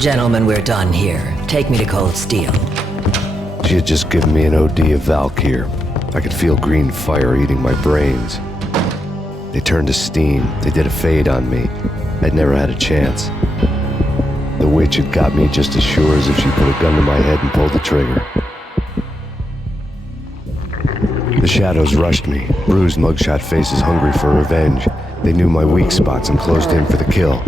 Gentlemen, we're done here. Take me to Cold Steel. She had just given me an OD of Valkyr. I could feel green fire eating my brains. They turned to steam. They did a fade on me. I'd never had a chance. The witch had got me just as sure as if she put a gun to my head and pulled the trigger. The shadows rushed me, bruised mugshot faces hungry for revenge. They knew my weak spots and closed in for the kill.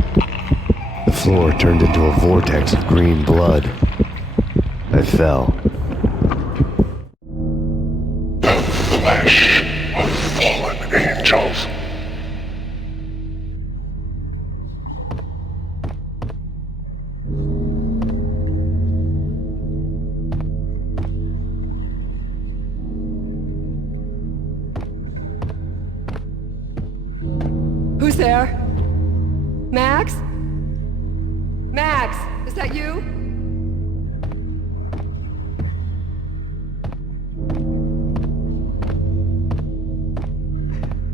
The floor turned into a vortex of green blood. I fell. The flesh of fallen angels. Who's there? Max? Max, is that you?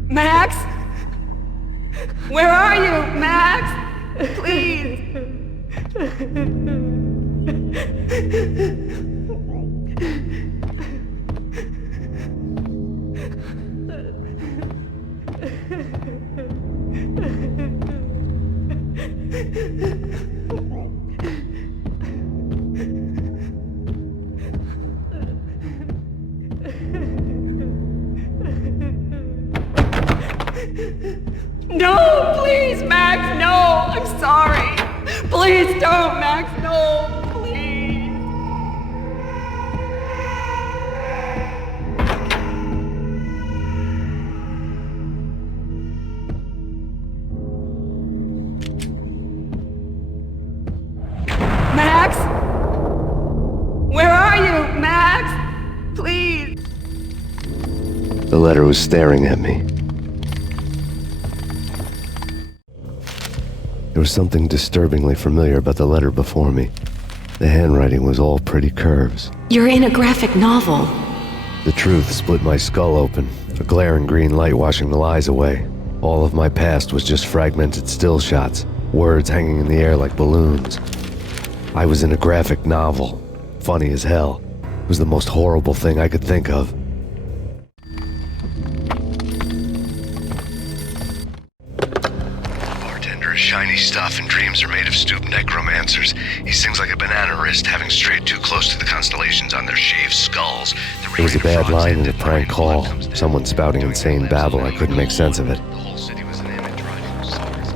Max? Where are you, Max? Please. No, please, Max, no! I'm sorry! Please don't, Max, no! Please! Max? Where are you, Max? Please! The letter was staring at me. There was something disturbingly familiar about the letter before me. The handwriting was all pretty curves. You're in a graphic novel. The truth split my skull open, a glaring green light washing the lies away. All of my past was just fragmented still shots, words hanging in the air like balloons. I was in a graphic novel. Funny as hell. It was the most horrible thing I could think of. Shiny stuff and dreams are made of stooped necromancers. He sings like a banana wrist, having strayed too close to the constellations on their shaved skulls. It was a bad line in a prank call. Someone spouting insane babble. I couldn't make sense of it.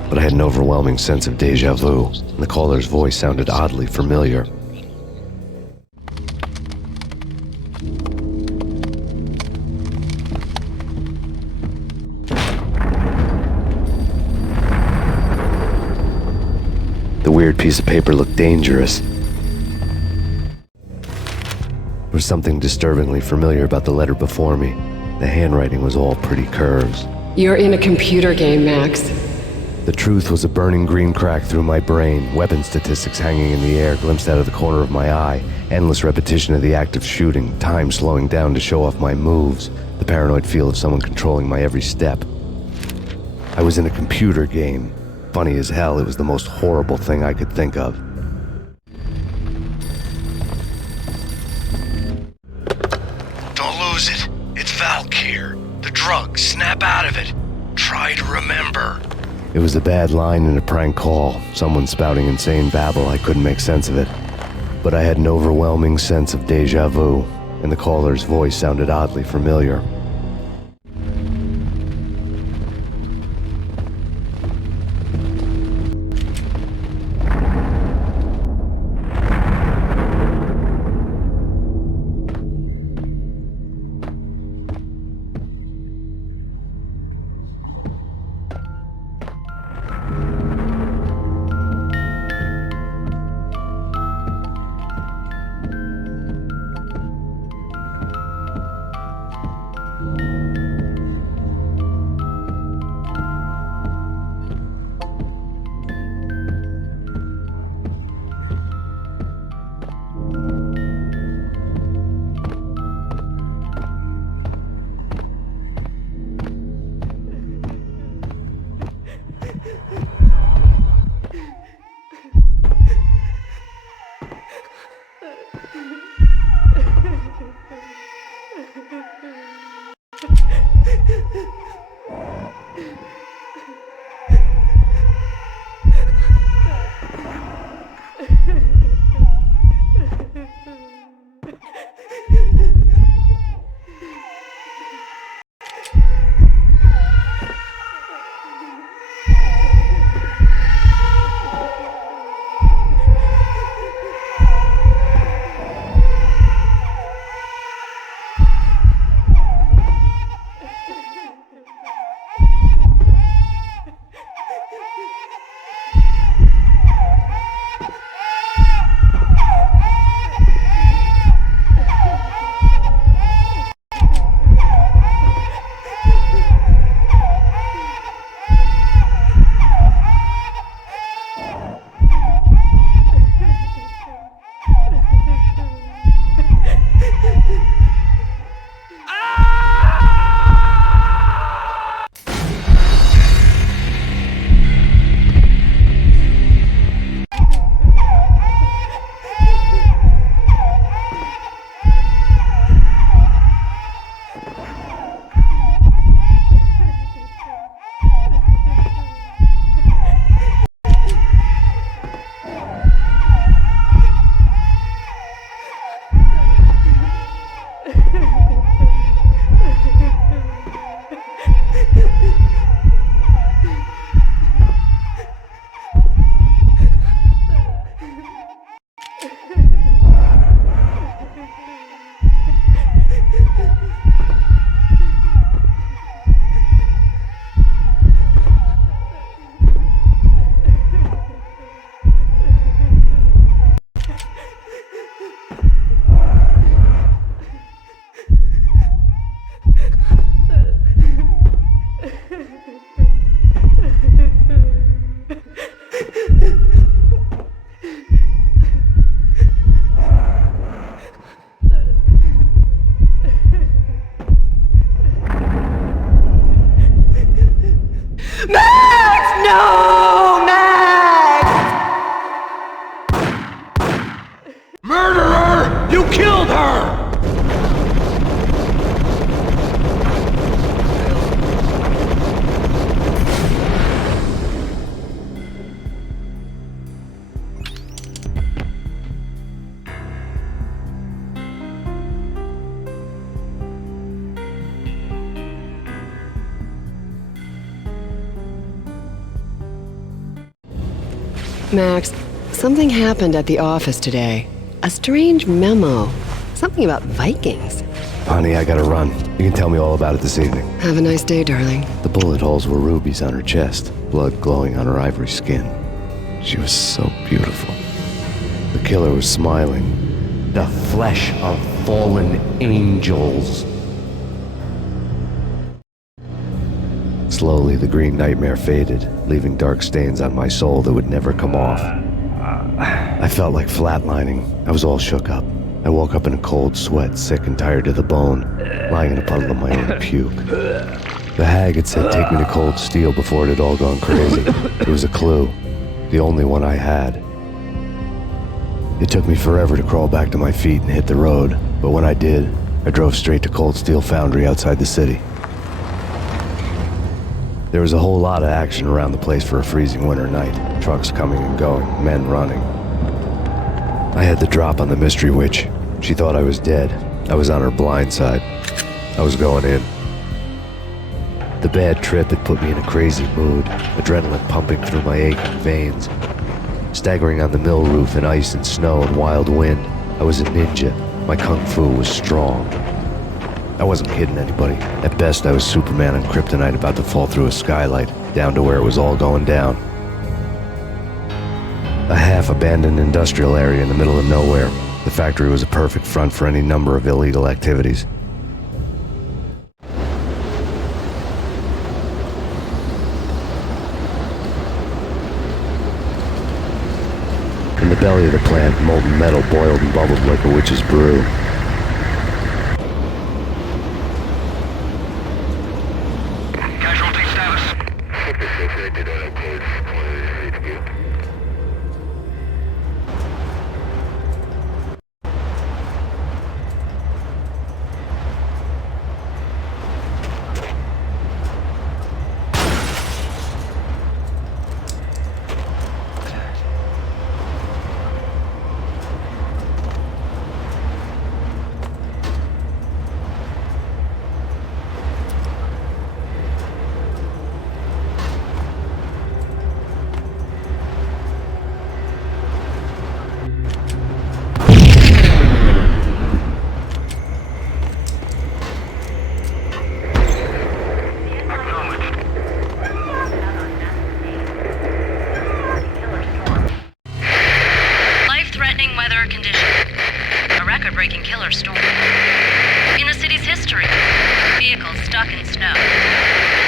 But I had an overwhelming sense of deja vu, and the caller's voice sounded oddly familiar. The weird piece of paper looked dangerous. There was something disturbingly familiar about the letter before me. The handwriting was all pretty curves. You're in a computer game, Max. The truth was a burning green crack through my brain, weapon statistics hanging in the air glimpsed out of the corner of my eye, endless repetition of the act of shooting, time slowing down to show off my moves, the paranoid feel of someone controlling my every step. I was in a computer game. Funny as hell, it was the most horrible thing I could think of. Don't lose it. It's Valkyr. The drug. Snap out of it. Try to remember. It was a bad line in a prank call. Someone spouting insane babble. I couldn't make sense of it. But I had an overwhelming sense of deja vu, and the caller's voice sounded oddly familiar. Max, something happened at the office today. A strange memo. Something about Vikings. Honey, I gotta run. You can tell me all about it this evening. Have a nice day, darling. The bullet holes were rubies on her chest, blood glowing on her ivory skin. She was so beautiful. The killer was smiling. The flesh of fallen angels. Slowly, the green nightmare faded, leaving dark stains on my soul that would never come off. I felt like flatlining. I was all shook up. I woke up in a cold sweat, sick and tired to the bone, lying in a puddle of my own puke. The hag had said take me to Cold Steel before it had all gone crazy. It was a clue, the only one I had. It took me forever to crawl back to my feet and hit the road, but when I did, I drove straight to Cold Steel Foundry outside the city. There was a whole lot of action around the place for a freezing winter night. Trucks coming and going, men running. I had the drop on the mystery witch. She thought I was dead. I was on her blind side. I was going in. The bad trip had put me in a crazy mood, adrenaline pumping through my aching veins. Staggering on the mill roof in ice and snow and wild wind, I was a ninja. My kung fu was strong. I wasn't kidding anybody. At best, I was Superman on kryptonite about to fall through a skylight, down to where it was all going down. A half-abandoned industrial area in the middle of nowhere. The factory was a perfect front for any number of illegal activities. In the belly of the plant, molten metal boiled and bubbled like a witch's brew. Casualty status. Life-threatening weather conditions. A record-breaking killer storm. In the city's history, vehicles stuck in snow.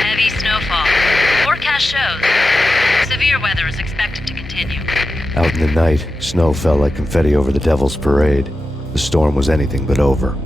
Heavy snowfall. Forecast shows severe weather is expected to continue. Out in the night, snow fell like confetti over the Devil's Parade. The storm was anything but over.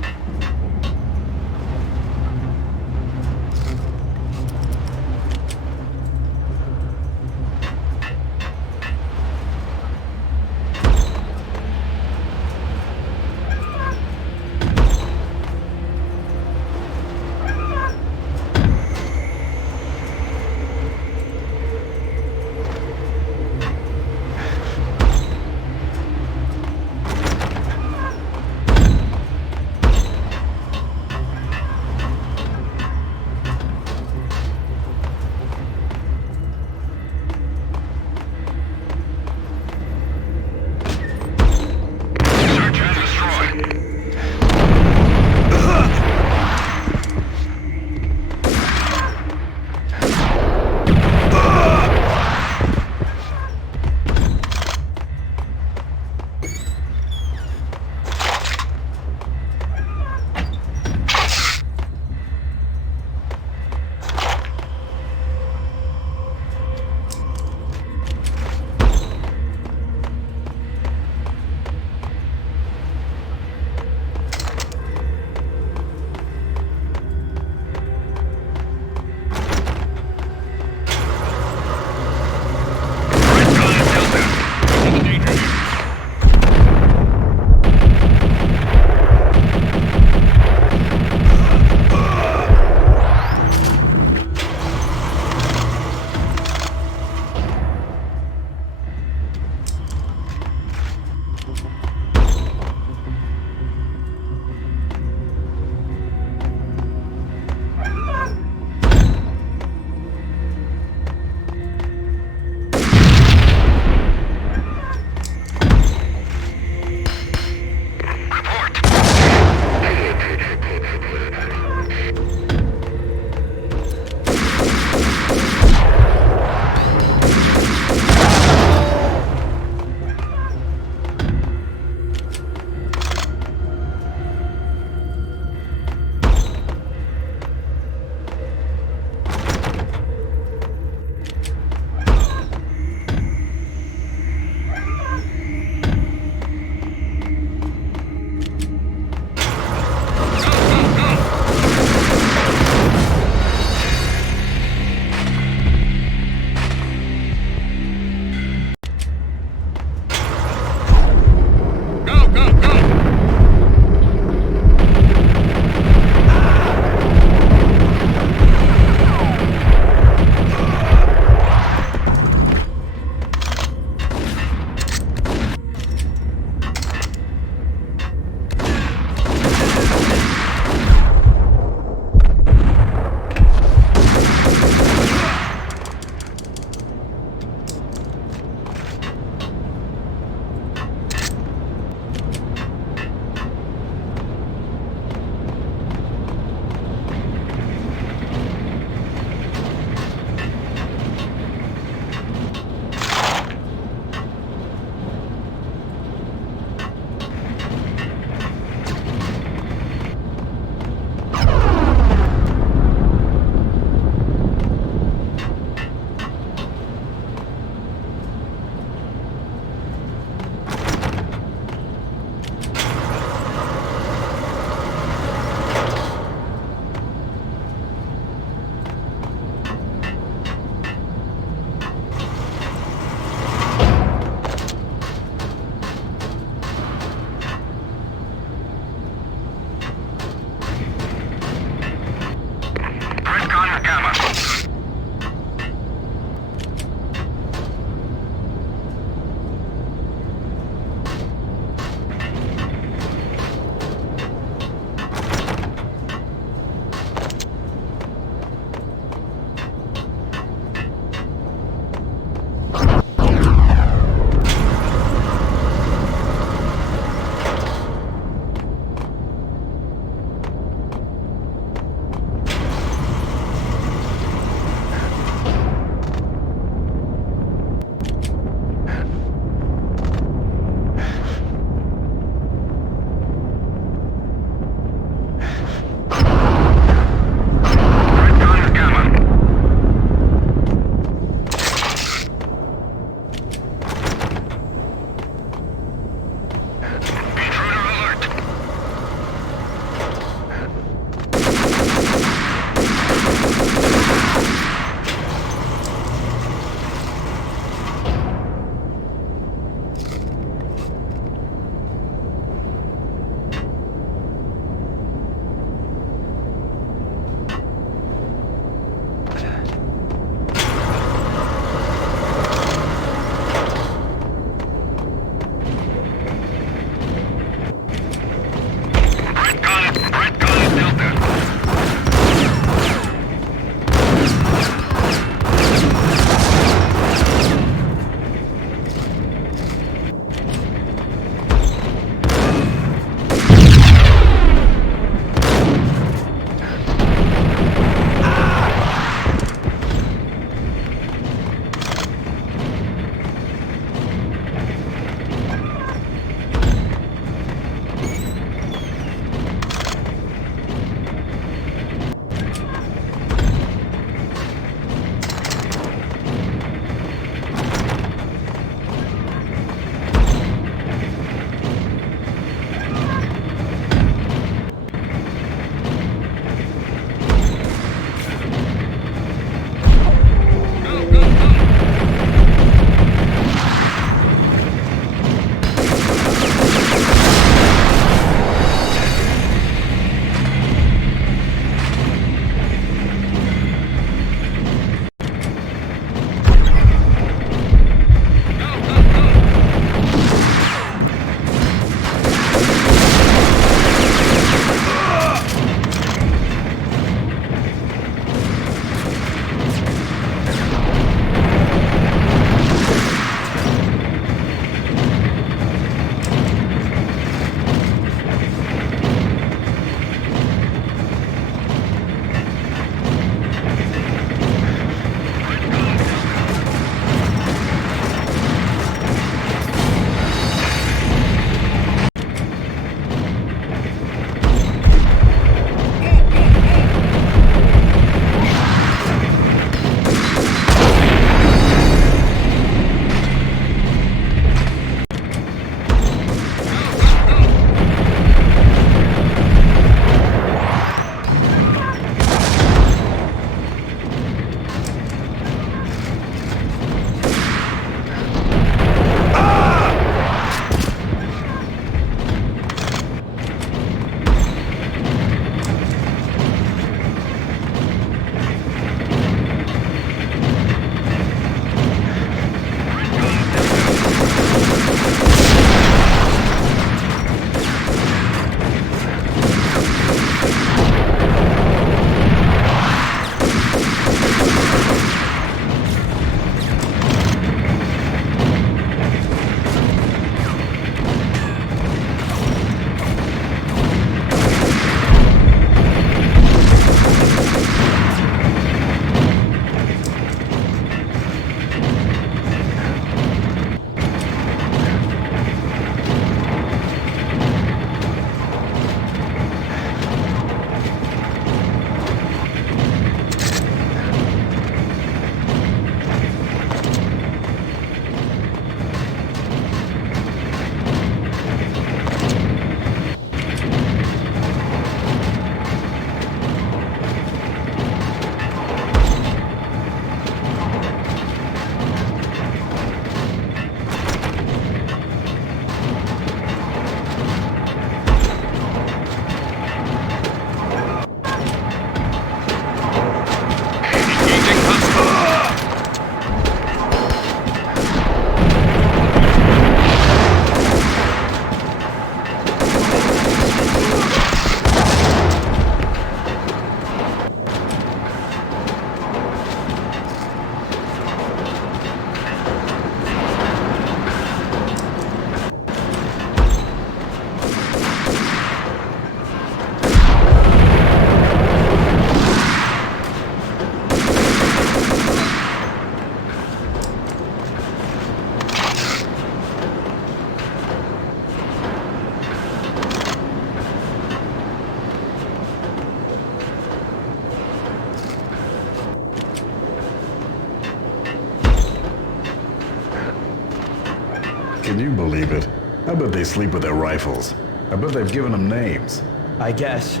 Can you believe it? I bet they sleep with their rifles. I bet they've given them names. I guess.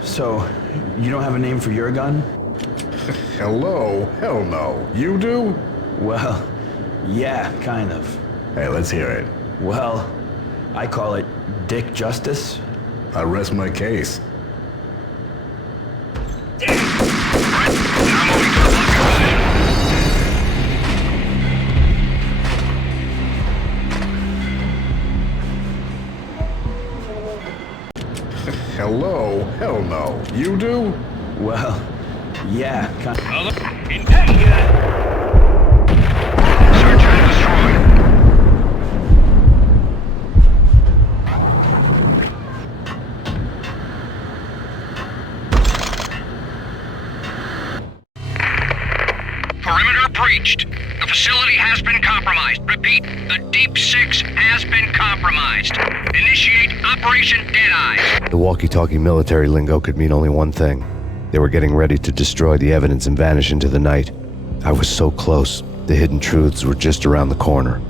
So, you don't have a name for your gun? Hello? Hell no. You do? Well, yeah, kind of. Hey, let's hear it. Well, I call it Dick Justice. I rest my case. Hello? Hell no. You do? Well, yeah, kind of. Search and destroy. Perimeter breached. The facility has been compromised. Repeat, the Deep Six has been compromised. Initiate Operation Deadeyes. The walkie-talkie military lingo could mean only one thing. They were getting ready to destroy the evidence and vanish into the night. I was so close. The hidden truths were just around the corner.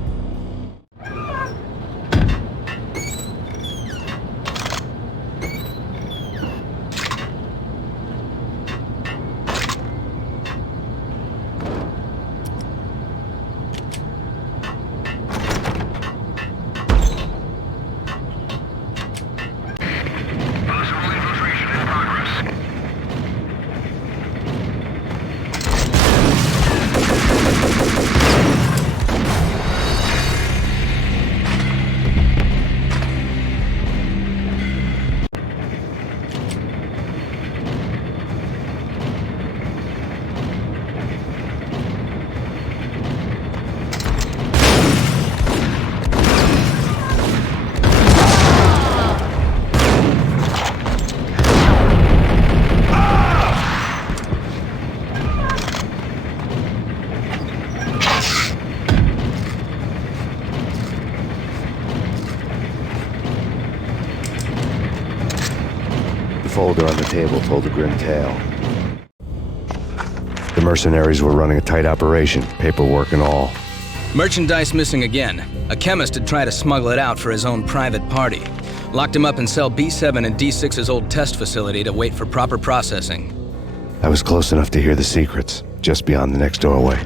Possible infiltration in progress. The folder on the table told a grim tale. The mercenaries were running a tight operation, paperwork and all. Merchandise missing again. A chemist had tried to smuggle it out for his own private party. Locked him up in cell B7 and D6's old test facility to wait for proper processing. I was close enough to hear the secrets, just beyond the next doorway.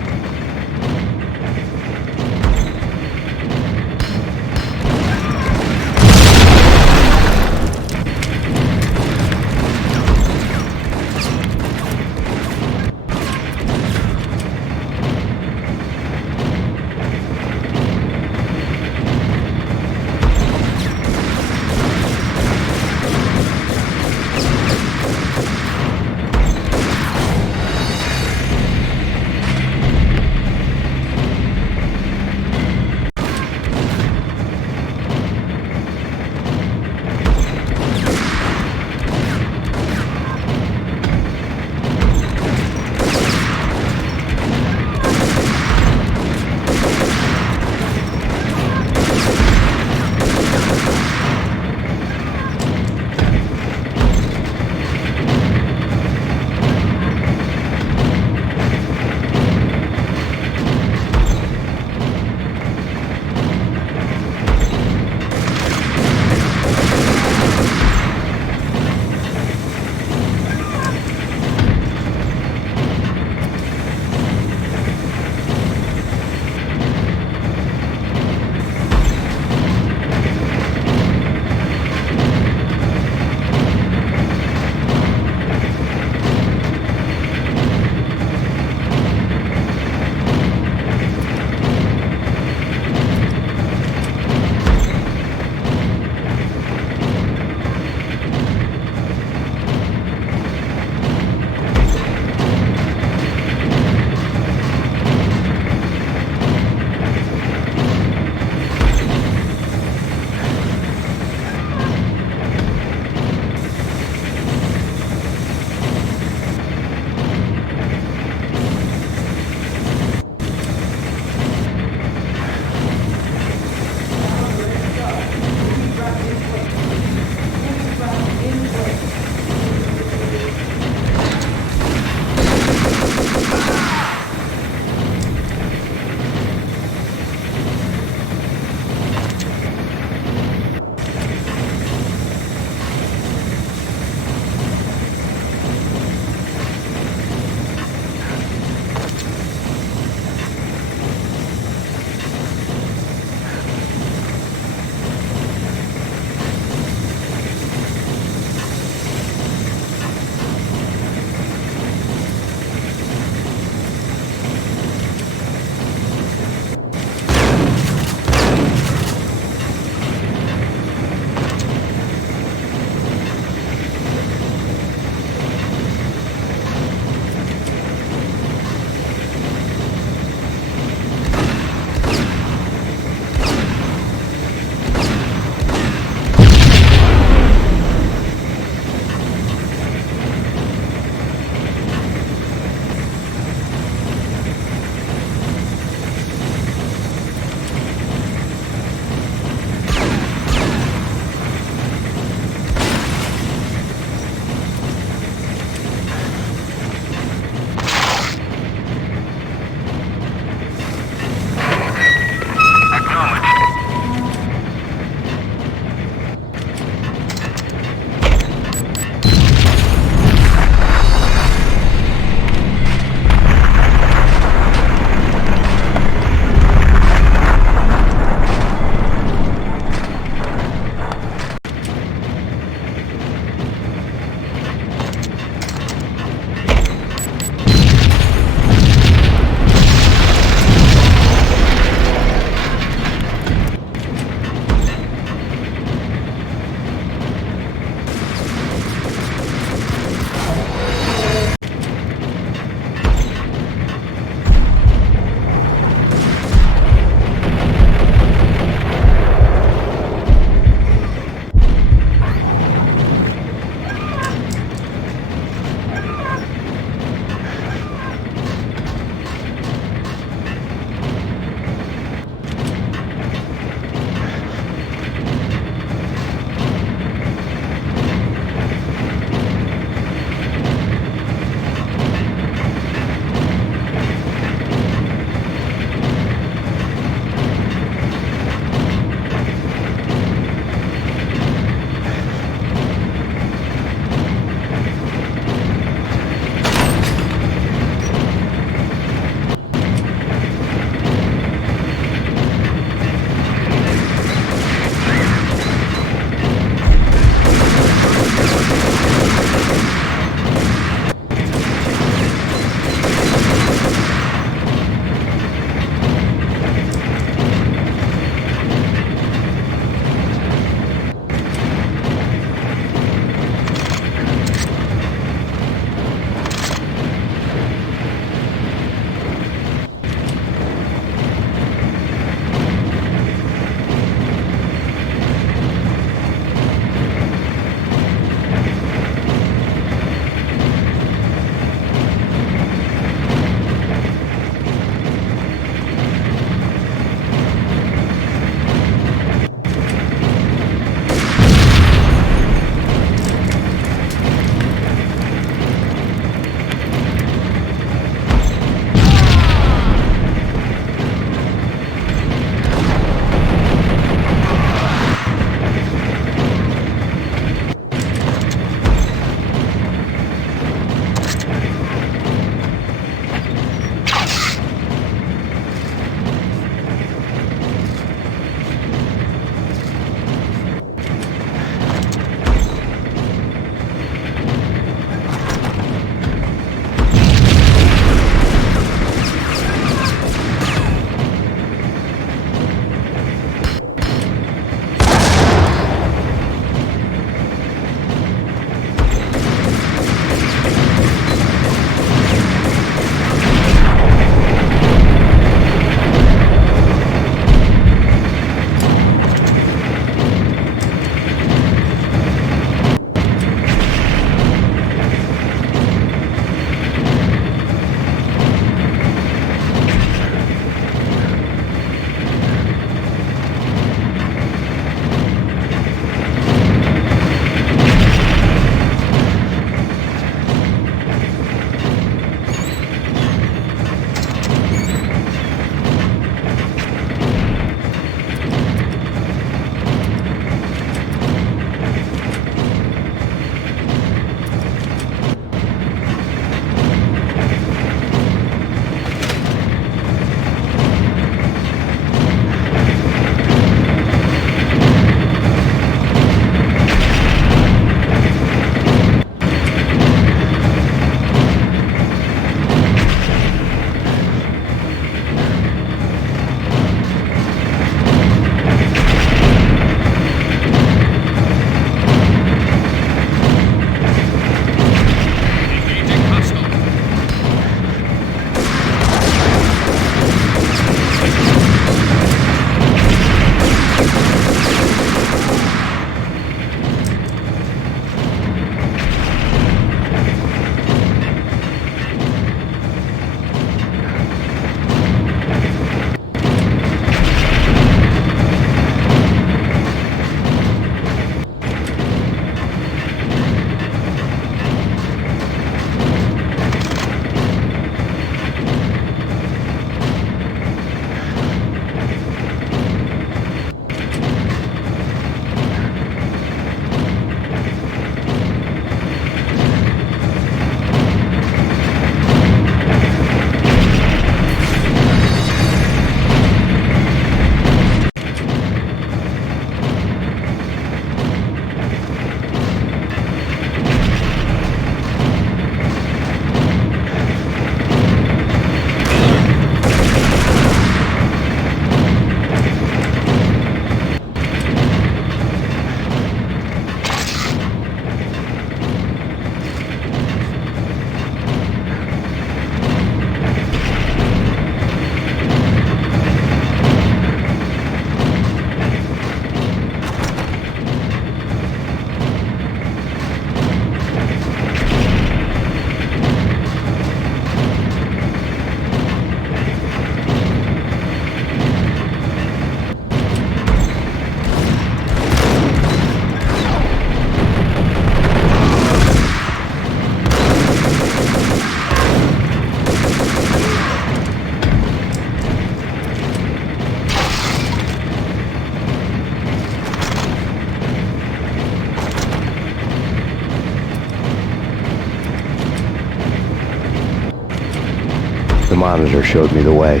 The monitor showed me the way.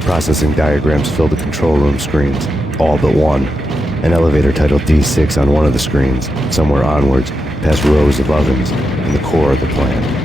Processing diagrams filled the control room screens, all but one. An elevator titled D6 on one of the screens, somewhere onwards, past rows of ovens, in the core of the plant.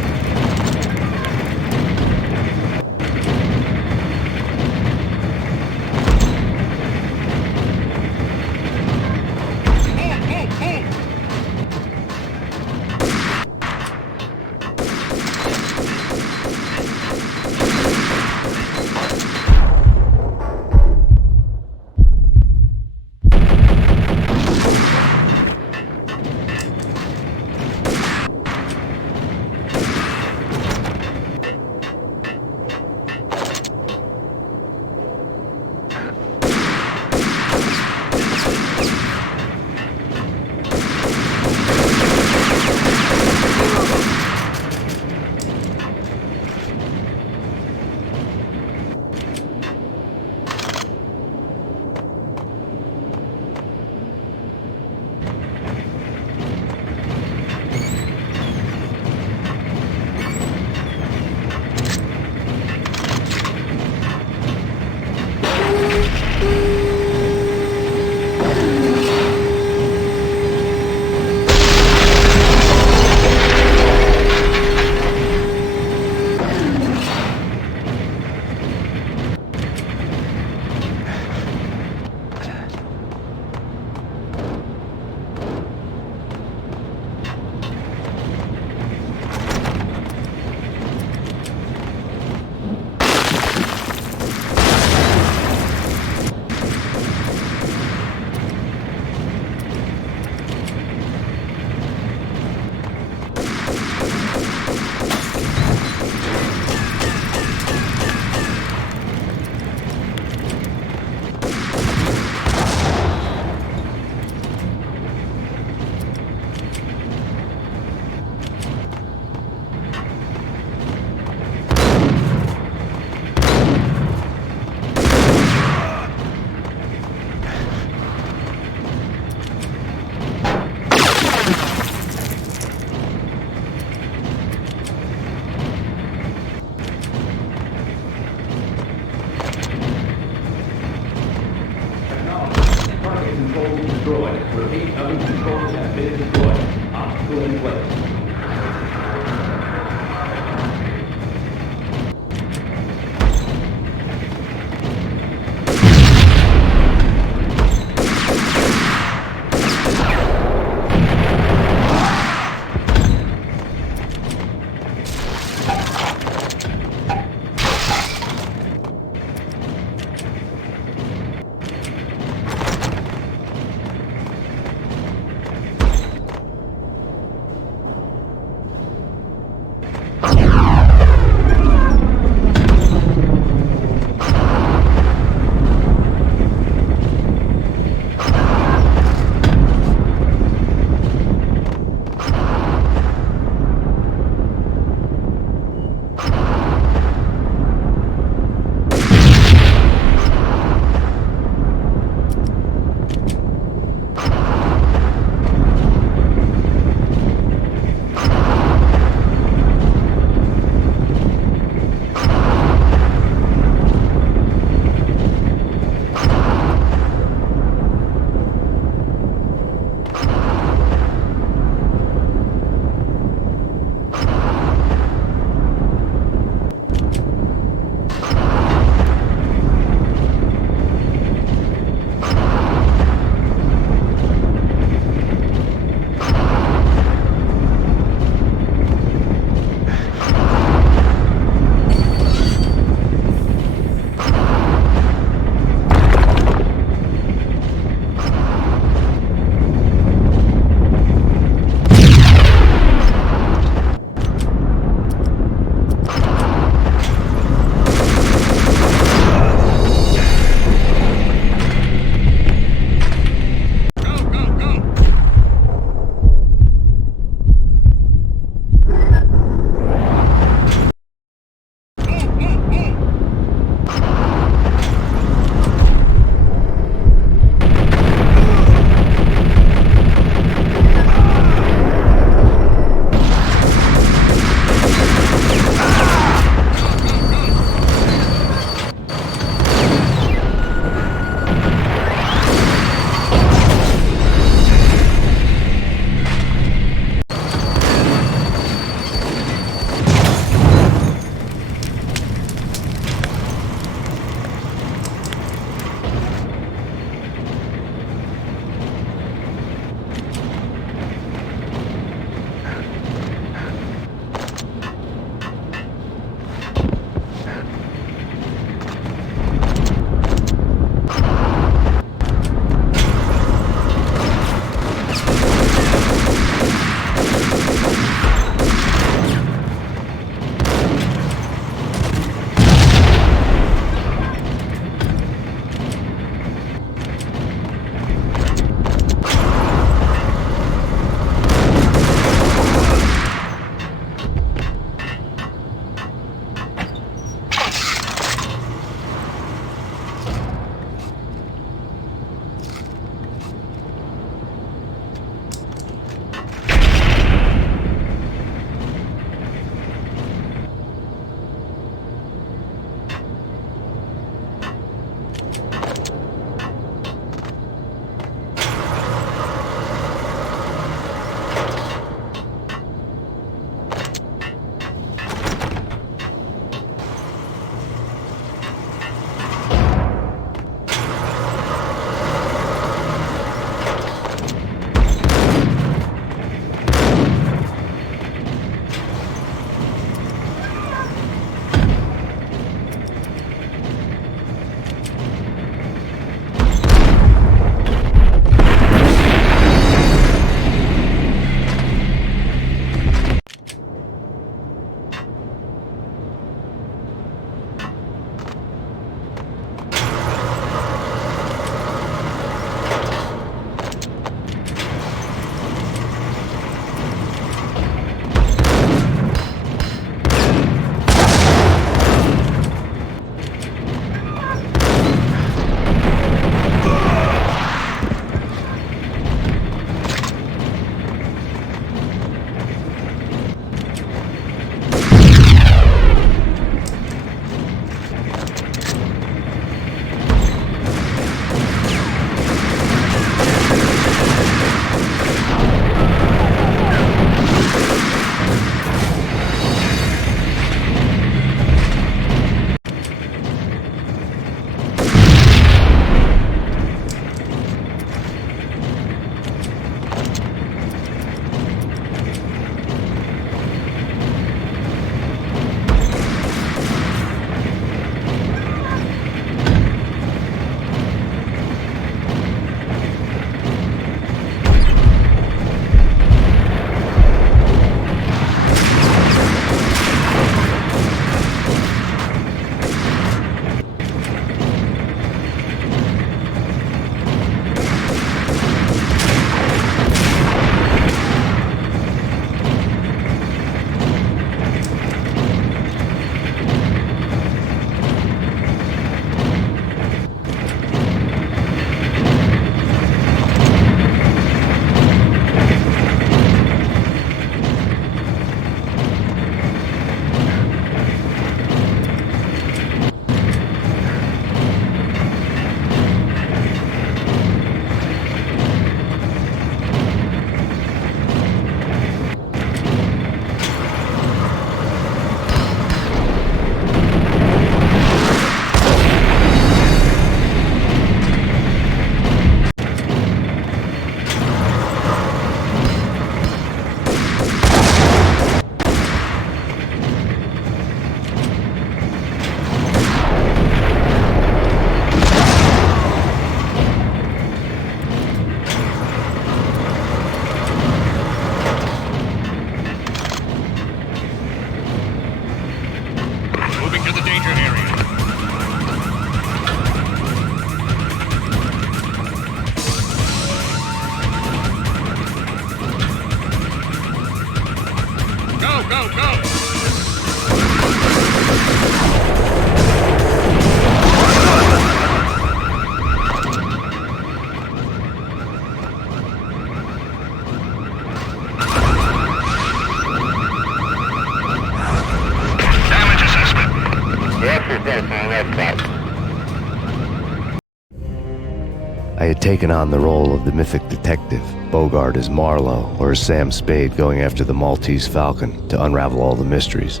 I had taken on the role of the mythic detective, Bogart as Marlowe, or as Sam Spade going after the Maltese Falcon to unravel all the mysteries.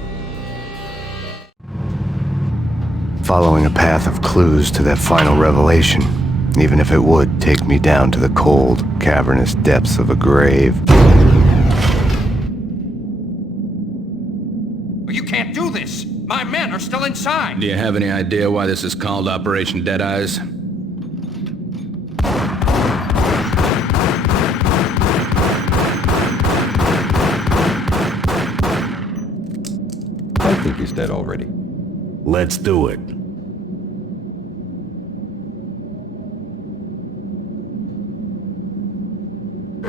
Following a path of clues to that final revelation, even if it would take me down to the cold, cavernous depths of a grave. You can't do this! My men are still inside! Do you have any idea why this is called Operation Deadeyes? I think he's dead already. Let's do it.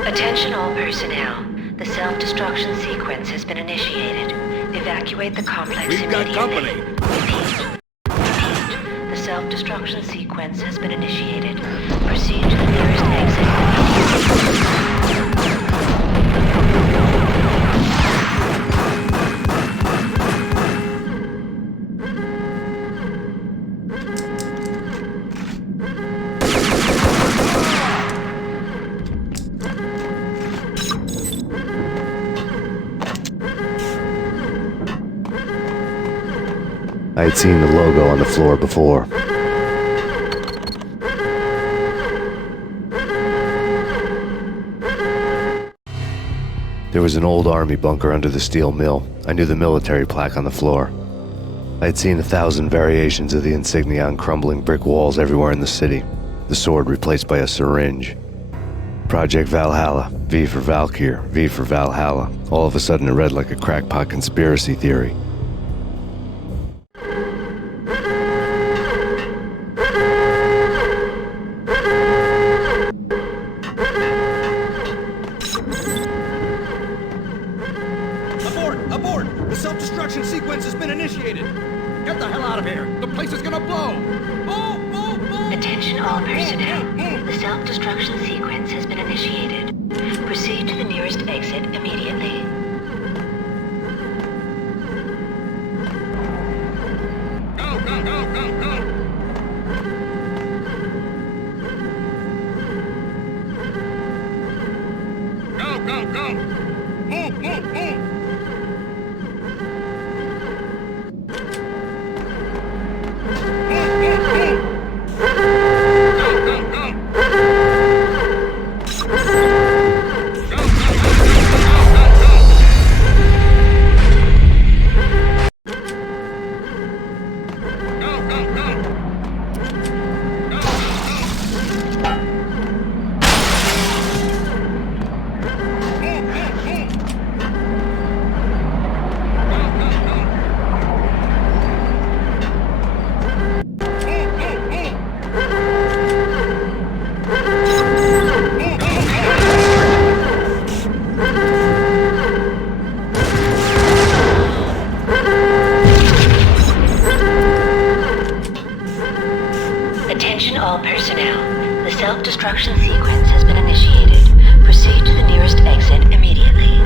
Attention all personnel. The self-destruction sequence has been initiated. Evacuate the complex immediately. Repeat. The self-destruction sequence has been initiated. Proceed to the nearest exit. I had seen the logo on the floor before. There was an old army bunker under the steel mill. I knew the military plaque on the floor. I had seen 1,000 variations of the insignia on crumbling brick walls everywhere in the city. The sword replaced by a syringe. Project Valhalla, V for Valkyr, V for Valhalla. All of a sudden it read like a crackpot conspiracy theory. Abort! The self-destruction sequence has been initiated! Get the hell out of here! The place is gonna blow! Attention all personnel. The self-destruction sequence has been initiated. Proceed to the nearest exit immediately. Go, go, go, go, go! Go, go, go! Move, move, move! All personnel, the self-destruction sequence has been initiated. Proceed to the nearest exit immediately.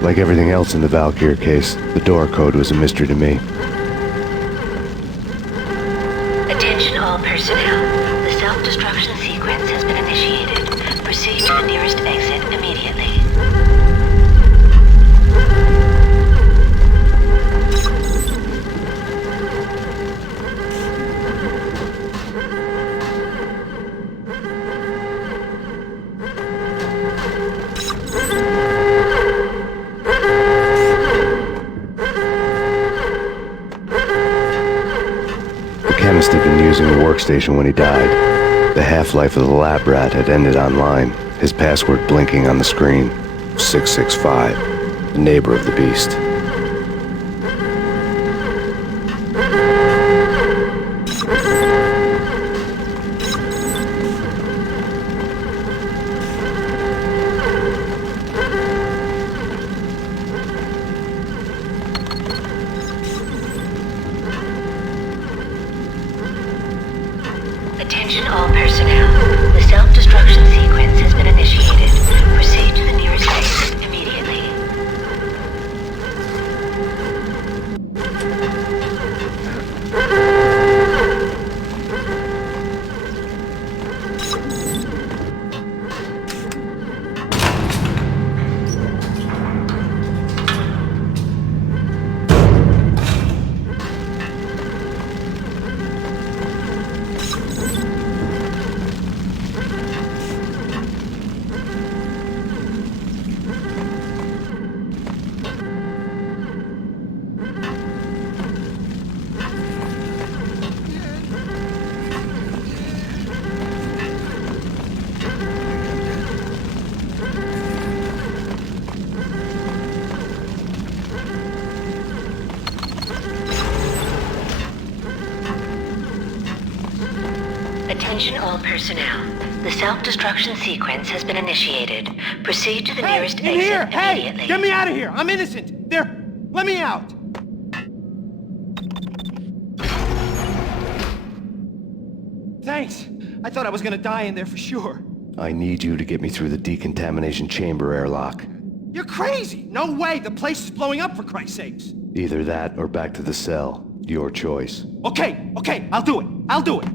Like everything else in the Valkyr case, the door code was a mystery to me. Attention all personnel. The self-destruction sequence has been initiated. Proceed to the nearest exit immediately. chemist had been using the workstation when he died. The half-life of the lab rat had ended online, his password blinking on the screen. 665, the neighbor of the beast. Attention all personnel. The self-destruction sequence has been initiated. Proceed to the nearest exit immediately. Attention all personnel. The self-destruction sequence has been initiated. Proceed to the nearest exit immediately. Hey! Get me out of here! I'm innocent! There! Let me out! Thanks! I thought I was gonna die in there for sure. I need you to get me through the decontamination chamber airlock. You're crazy! No way! The place is blowing up, for Christ's sakes! Either that or back to the cell. Your choice. Okay, I'll do it! I'll do it!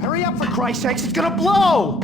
Hurry up, for Christ's sakes! It's gonna blow!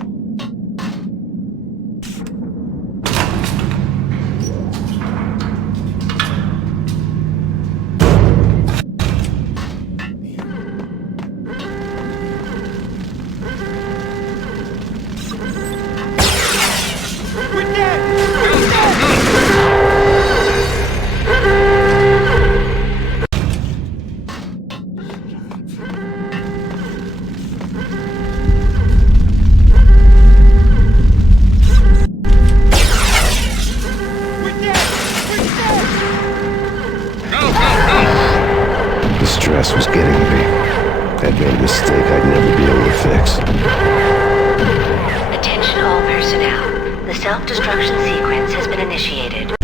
The stress was getting me. I'd made a mistake I'd never be able to fix. Attention all personnel. The self-destruction sequence has been initiated.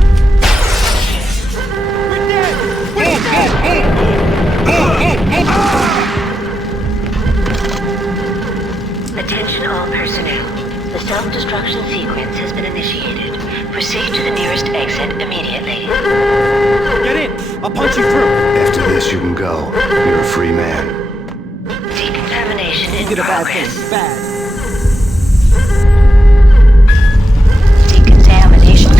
Attention all personnel. The self-destruction sequence has been initiated. Proceed to the nearest exit immediately. Get in! I'll punch you through! After this, you can go. You're a free man. Decontamination in Did a bad progress. thing. Bad. Decontamination.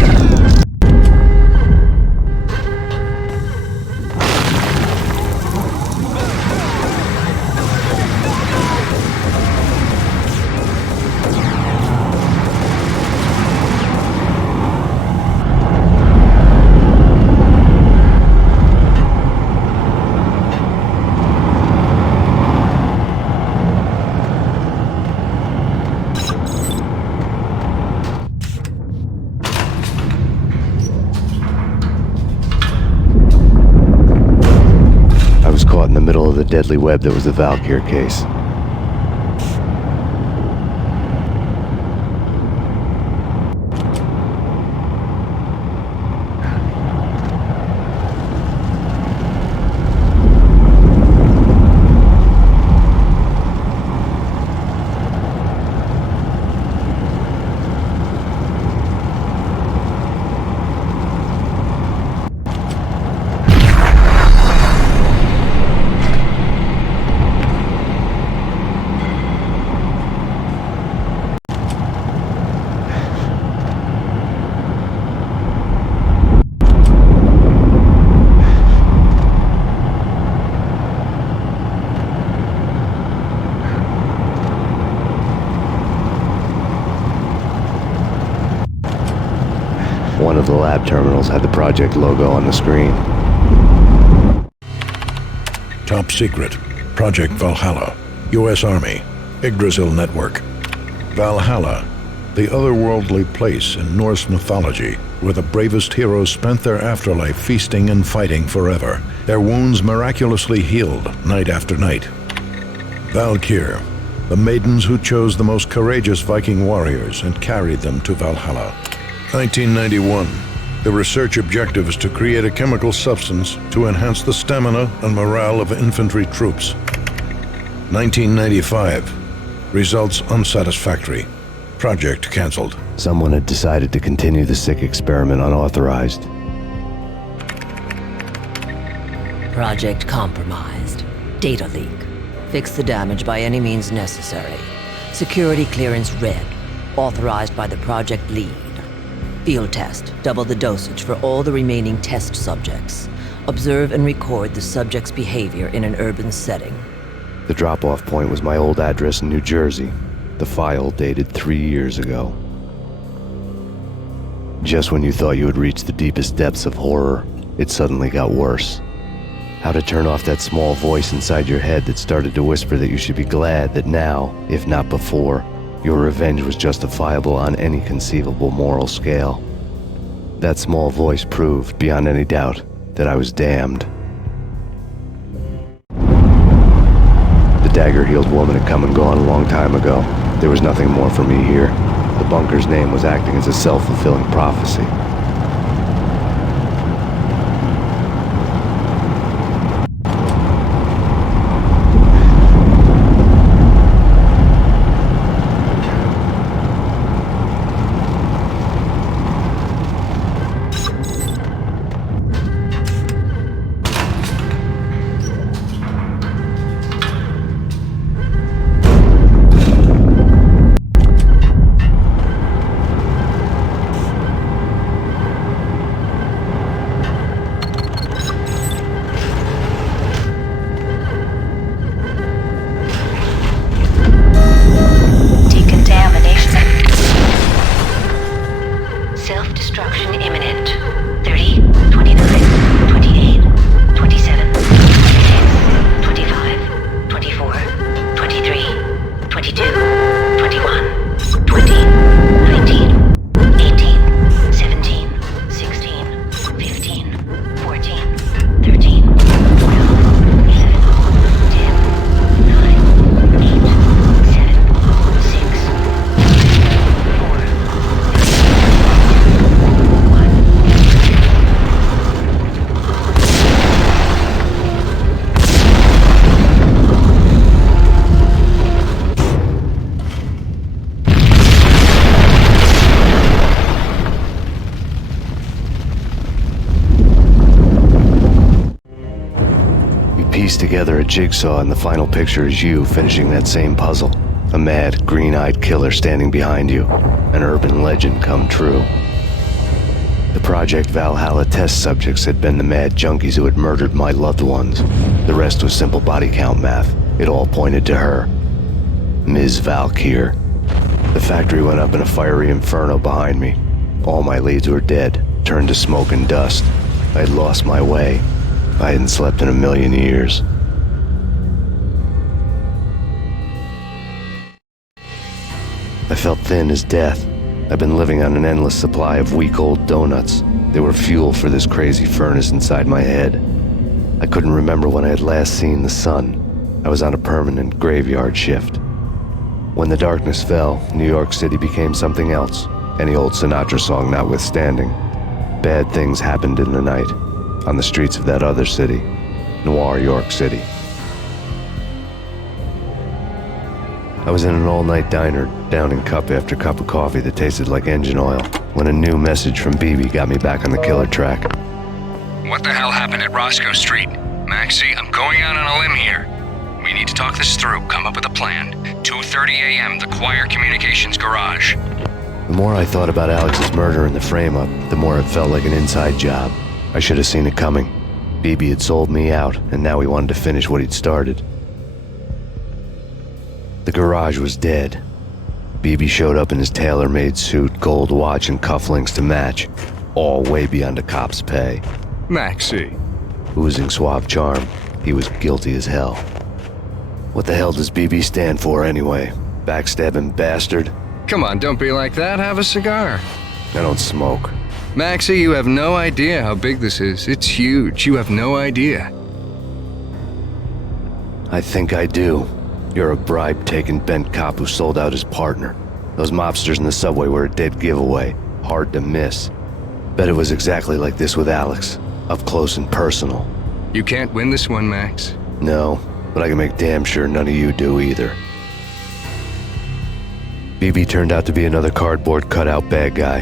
Caught in the middle of the deadly web that was the Valkyr case. One of the lab terminals had the project logo on the screen. Top secret. Project Valhalla. U.S. Army. Yggdrasil Network. Valhalla, the otherworldly place in Norse mythology where the bravest heroes spent their afterlife feasting and fighting forever, their wounds miraculously healed night after night. Valkyr, the maidens who chose the most courageous Viking warriors and carried them to Valhalla. 1991. The research objective is to create a chemical substance to enhance the stamina and morale of infantry troops. 1995. Results unsatisfactory. Project cancelled. Someone had decided to continue the sick experiment unauthorized. Project compromised. Data leak. Fix the damage by any means necessary. Security clearance red. Authorized by the project lead. Field test. Double the dosage for all the remaining test subjects. Observe and record the subject's behavior in an urban setting. The drop-off point was my old address in New Jersey. The file dated 3 years ago. Just when you thought you had reached the deepest depths of horror, it suddenly got worse. How to turn off that small voice inside your head that started to whisper that you should be glad that now, if not before, your revenge was justifiable on any conceivable moral scale. That small voice proved, beyond any doubt, that I was damned. The dagger-heeled woman had come and gone a long time ago. There was nothing more for me here. The bunker's name was acting as a self-fulfilling prophecy. Together a jigsaw, and the final picture is you finishing that same puzzle. A mad, green-eyed killer standing behind you. An urban legend come true. The Project Valhalla test subjects had been the mad junkies who had murdered my loved ones. The rest was simple body count math. It all pointed to her. Ms. Valkyr. The factory went up in a fiery inferno behind me. All my leads were dead, turned to smoke and dust. I had lost my way. I hadn't slept in a million years. I felt thin as death. I've been living on an endless supply of week-old donuts. They were fuel for this crazy furnace inside my head. I couldn't remember when I had last seen the sun. I was on a permanent graveyard shift. When the darkness fell, New York City became something else, any old Sinatra song notwithstanding. Bad things happened in the night, on the streets of that other city, Noir York City. I was in an all-night diner, downing cup after cup of coffee that tasted like engine oil, when a new message from BB got me back on the killer track. What the hell happened at Roscoe Street? Maxie, I'm going out on a limb here. We need to talk this through, come up with a plan. 2:30 a.m., the Choir Communications Garage. The more I thought about Alex's murder and the frame-up, the more it felt like an inside job. I should have seen it coming. BB had sold me out, and now he wanted to finish what he'd started. The garage was dead. BB showed up in his tailor-made suit, gold watch, and cufflinks to match. all way beyond a cop's pay. Maxie. Oozing suave charm, he was guilty as hell. What the hell does BB stand for anyway? Backstabbing bastard? Come on, don't be like that. Have a cigar. I don't smoke. Maxie, you have no idea how big this is. It's huge. You have no idea. I think I do. You're a bribe-taking bent cop who sold out his partner. Those mobsters in the subway were a dead giveaway. Hard to miss. Bet it was exactly like this with Alex. Up close and personal. You can't win this one, Max. No, but I can make damn sure none of you do either. BB turned out to be another cardboard cutout bad guy.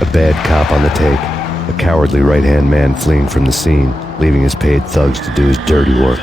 A bad cop on the take. A cowardly right-hand man fleeing from the scene, leaving his paid thugs to do his dirty work.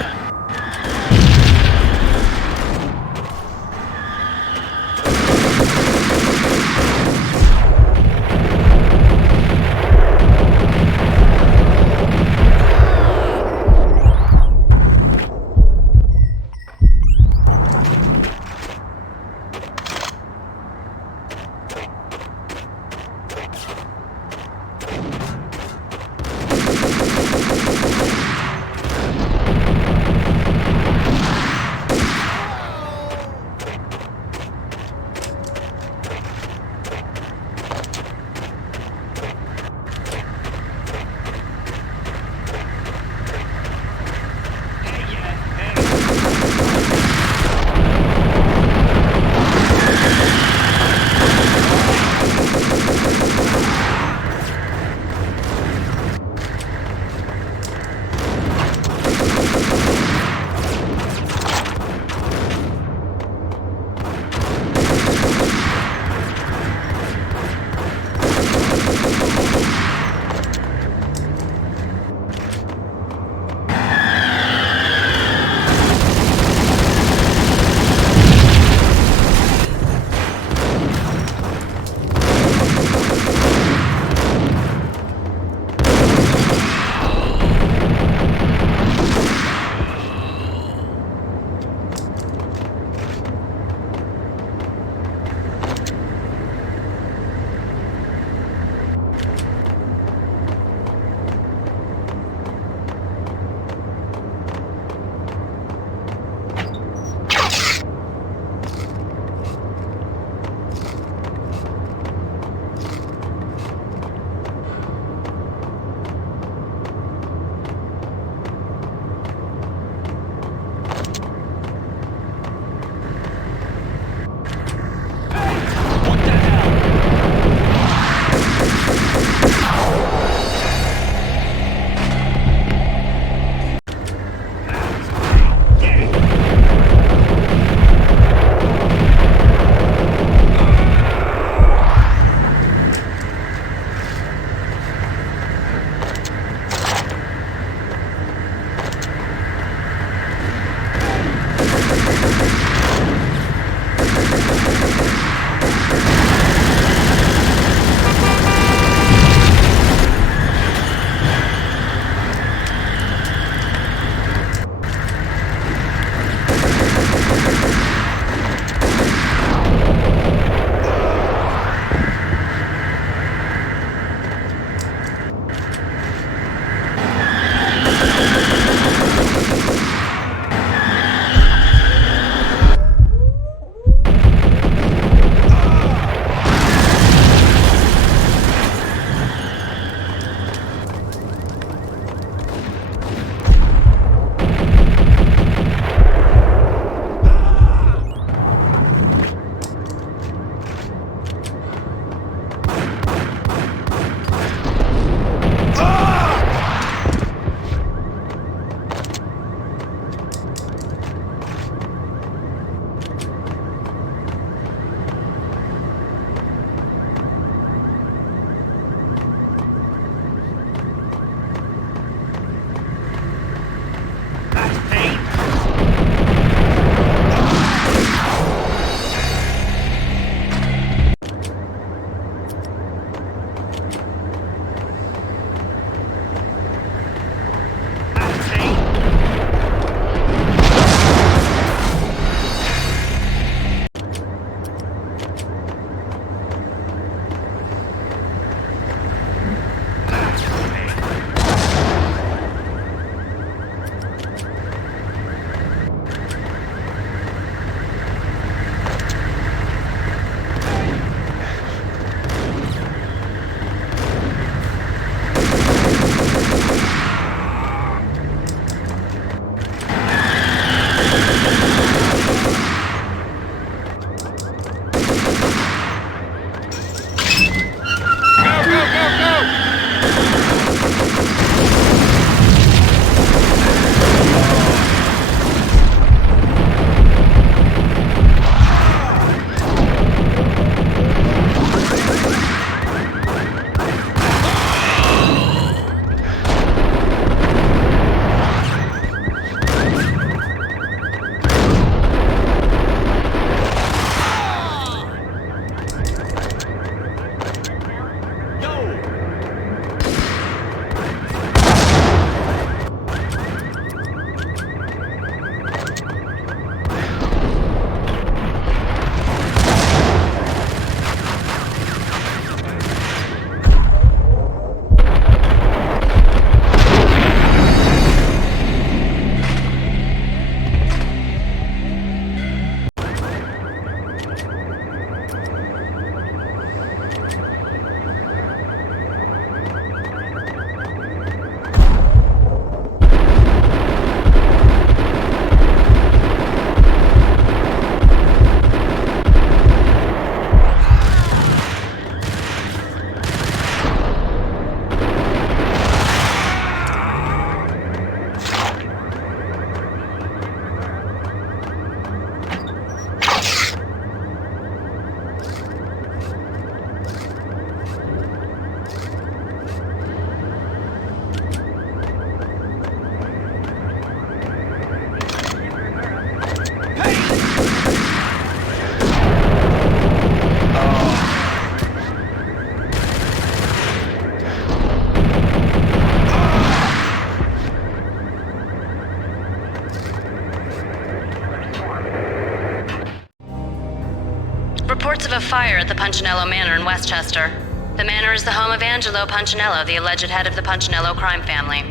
Reports of a fire at the Punchinello Manor in Westchester. The manor is the home of Angelo Punchinello, the alleged head of the Punchinello crime family.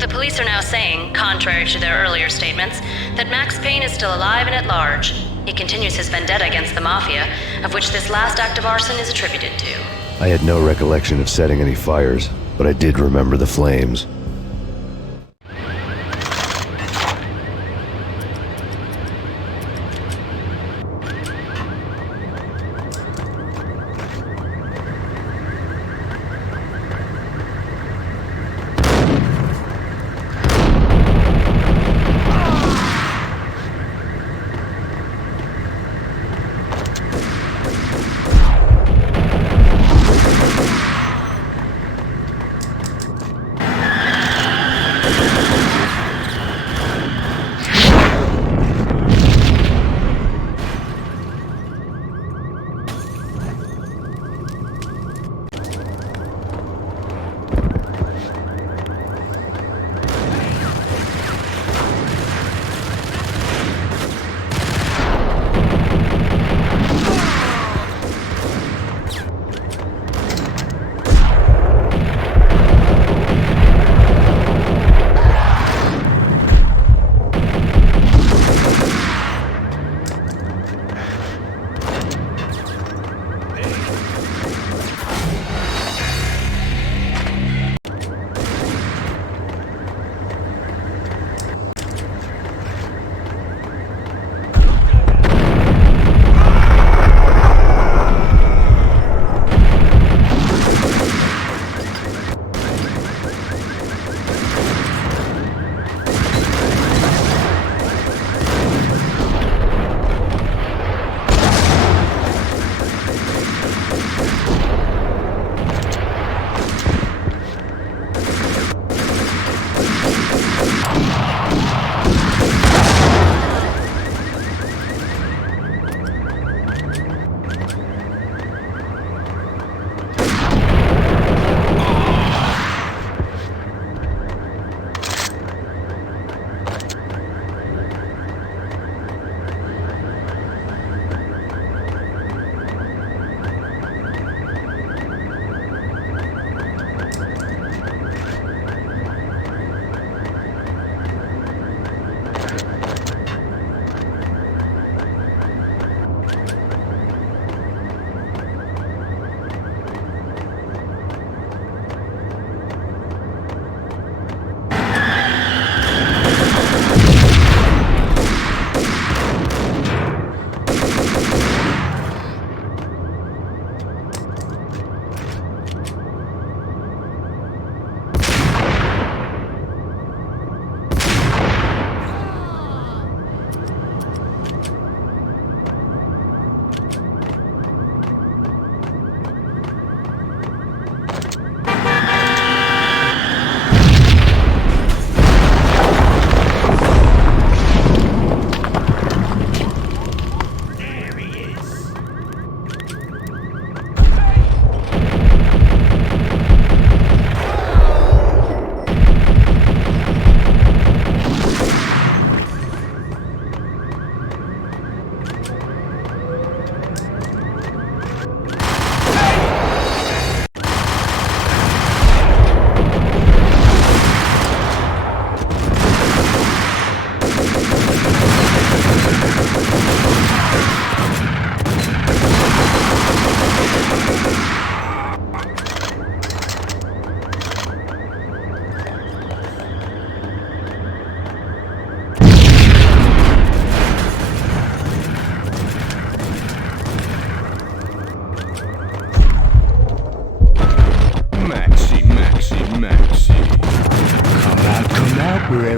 The police are now saying, contrary to their earlier statements, that Max Payne is still alive and at large. He continues his vendetta against the Mafia, of which this last act of arson is attributed to. I had no recollection of setting any fires, but I did remember the flames.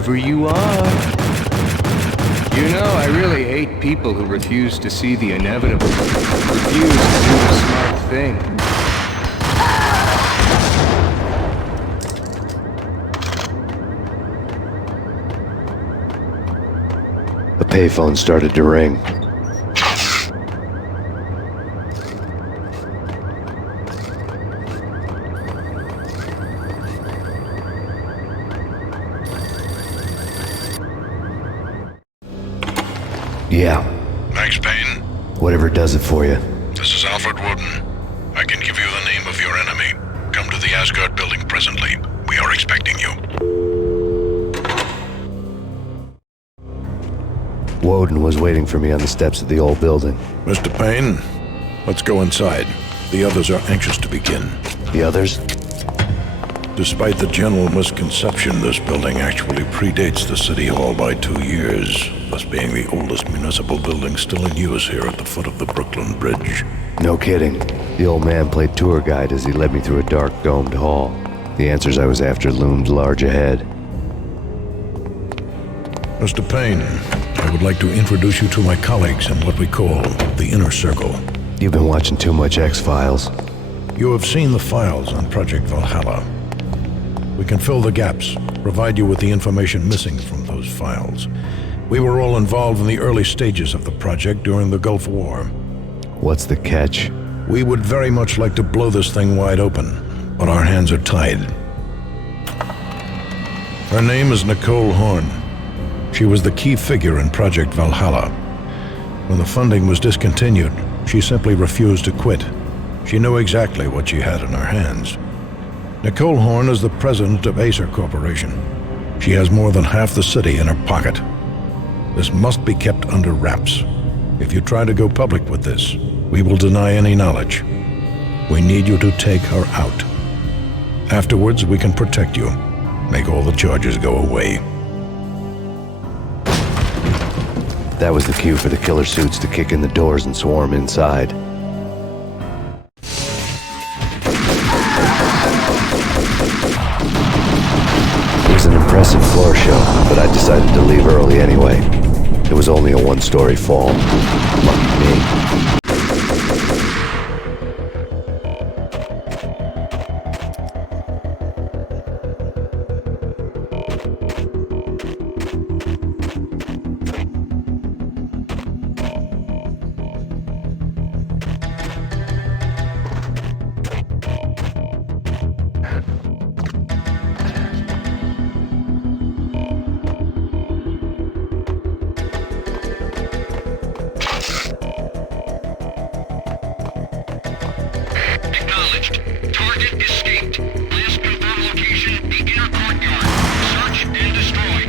wherever you are. You know, I really hate people who refuse to see the inevitable, refuse to do the smart thing. The payphone started to ring. Yeah. Max Payne? Whatever does it for you. This is Alfred Woden. I can give you the name of your enemy. Come to the Asgard building presently. We are expecting you. Woden was waiting for me on the steps of the old building. Mr. Payne, let's go inside. The others are anxious to begin. The others? Despite the general misconception, this building actually predates the City Hall by 2 years, thus being the oldest municipal building still in use here at the foot of the Brooklyn Bridge. No kidding. The old man played tour guide as he led me through a dark domed hall. The answers I was after loomed large ahead. Mr. Payne, I would like to introduce you to my colleagues in what we call the Inner Circle. You've been watching too much X-Files. You have seen the files on Project Valhalla. We can fill the gaps, provide you with the information missing from those files. We were all involved in the early stages of the project during the Gulf War. What's the catch? We would very much like to blow this thing wide open, but our hands are tied. Her name is Nicole Horn. She was the key figure in Project Valhalla. When the funding was discontinued, she simply refused to quit. She knew exactly what she had in her hands. Nicole Horn is the president of Acer Corporation. She has more than half the city in her pocket. This must be kept under wraps. If you try to go public with this, we will deny any knowledge. We need you to take her out. Afterwards, we can protect you. Make all the charges go away. That was the cue for the killer suits to kick in the doors and swarm inside. It was an impressive floor show, but I decided to leave early anyway. It was only a one-story fall. Lucky me. Target escaped. Last confirmed location, the inner courtyard. Search and destroy.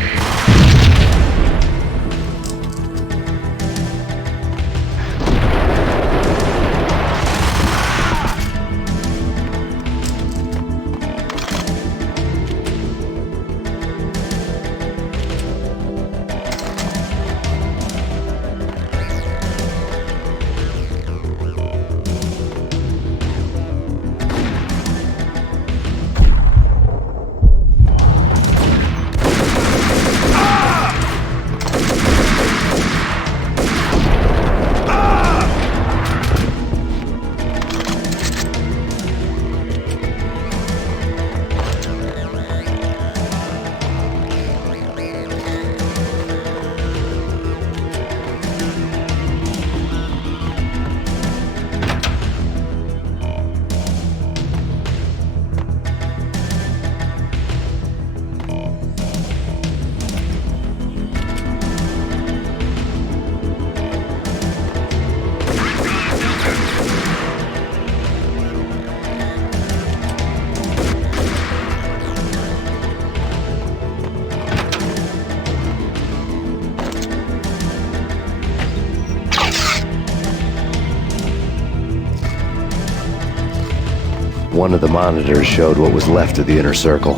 One of the monitors showed what was left of the inner circle.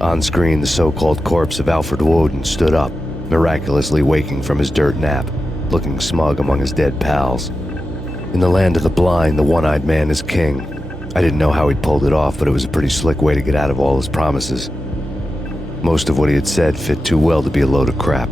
On screen, the so-called corpse of Alfred Woden stood up, miraculously waking from his dirt nap, looking smug among his dead pals. In the land of the blind, the one-eyed man is king. I didn't know how he'd pulled it off, but it was a pretty slick way to get out of all his promises. Most of what he had said fit too well to be a load of crap.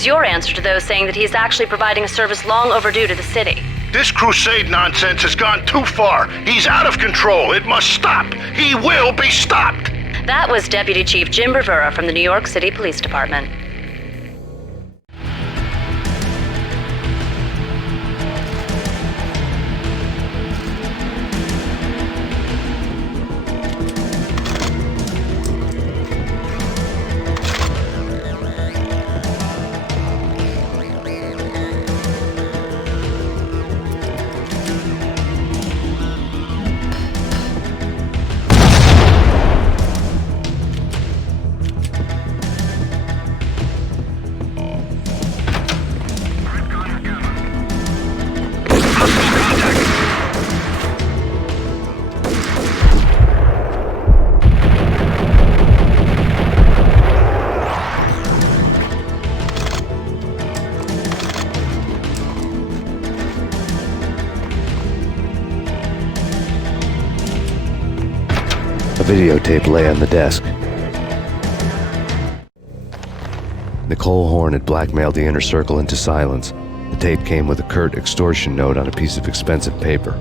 Who's your answer to those saying that he is actually providing a service long overdue to the city? This crusade nonsense has gone too far. He's out of control. It must stop. He will be stopped. That was Deputy Chief Jim Bravura from the New York City Police Department. A videotape lay on the desk. Nicole Horn had blackmailed the inner circle into silence. The tape came with a curt extortion note on a piece of expensive paper.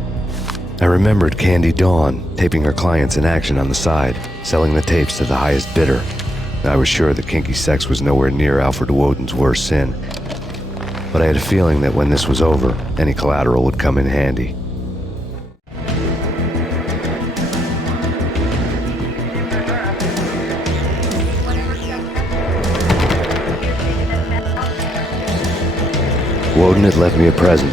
I remembered Candy Dawn taping her clients in action on the side, selling the tapes to the highest bidder. I was sure that kinky sex was nowhere near Alfred Woden's worst sin. But I had a feeling that when this was over, any collateral would come in handy. Woden had left me a present.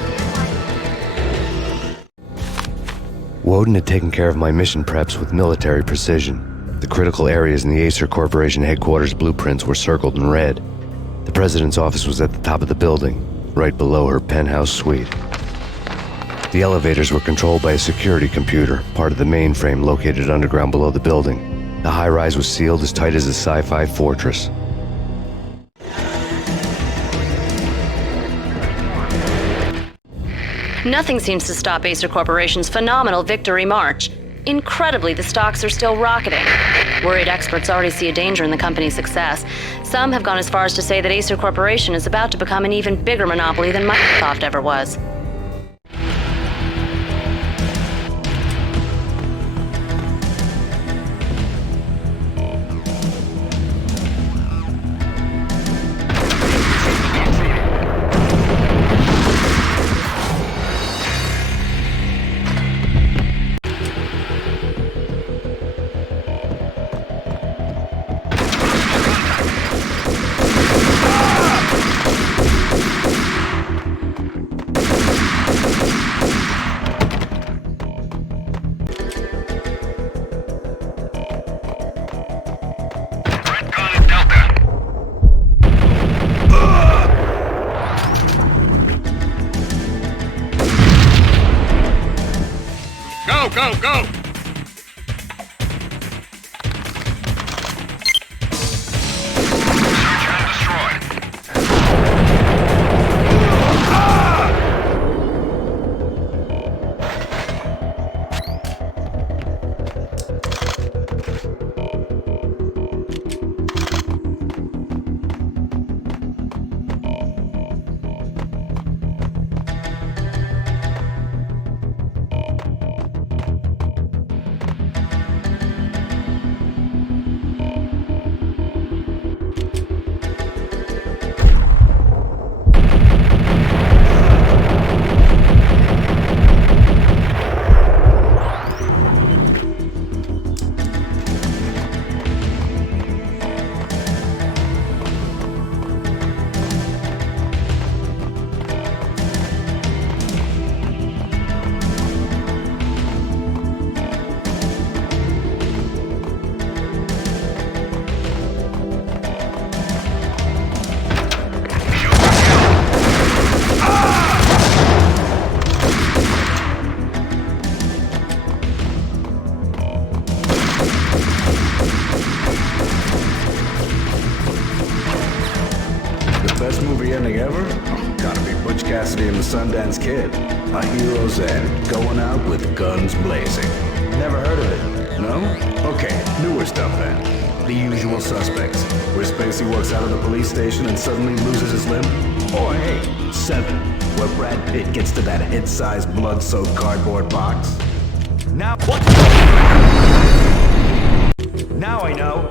Woden had taken care of my mission preps with military precision. The critical areas in the Acer Corporation headquarters blueprints were circled in red. The president's office was at the top of the building, right below her penthouse suite. The elevators were controlled by a security computer, part of the mainframe located underground below the building. The high-rise was sealed as tight as a sci-fi fortress. Nothing seems to stop Acer Corporation's phenomenal victory march. Incredibly, the stocks are still rocketing. Worried experts already see a danger in the company's success. Some have gone as far as to say that Acer Corporation is about to become an even bigger monopoly than Microsoft ever was. Go, go! Best movie ending ever? Gotta be Butch Cassidy and the Sundance Kid. A hero's end, going out with guns blazing. Never heard of it. No? Okay, newer stuff then. The usual suspects. Where Spacey walks out of the police station and suddenly loses his limb. Or hey, 7, where Brad Pitt gets to that head-sized blood-soaked cardboard box. Now what? Now I know.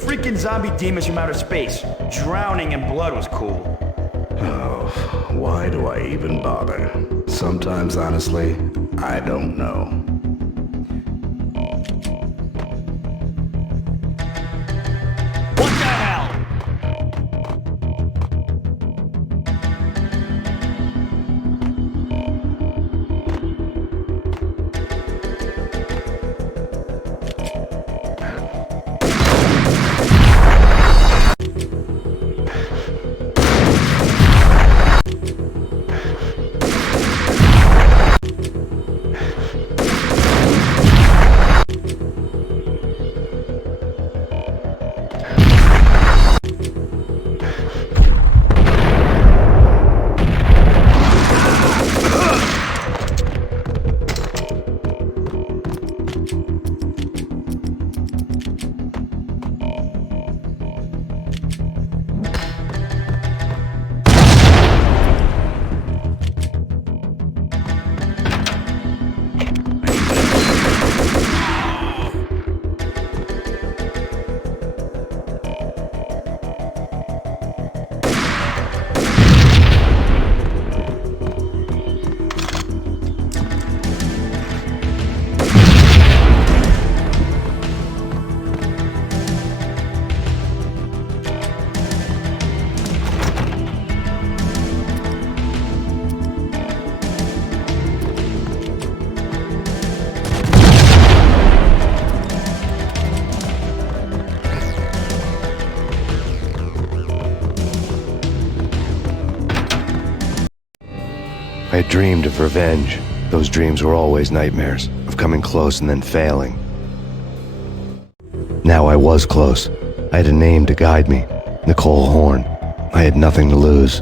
Freaking zombie demons from outer space. Drowning in blood was cool. Oh, why do I even bother? Sometimes, honestly, I don't know. What the hell? I had dreamed of revenge. Those dreams were always nightmares, of coming close and then failing. Now I was close. I had a name to guide me, Nicole Horn. I had nothing to lose.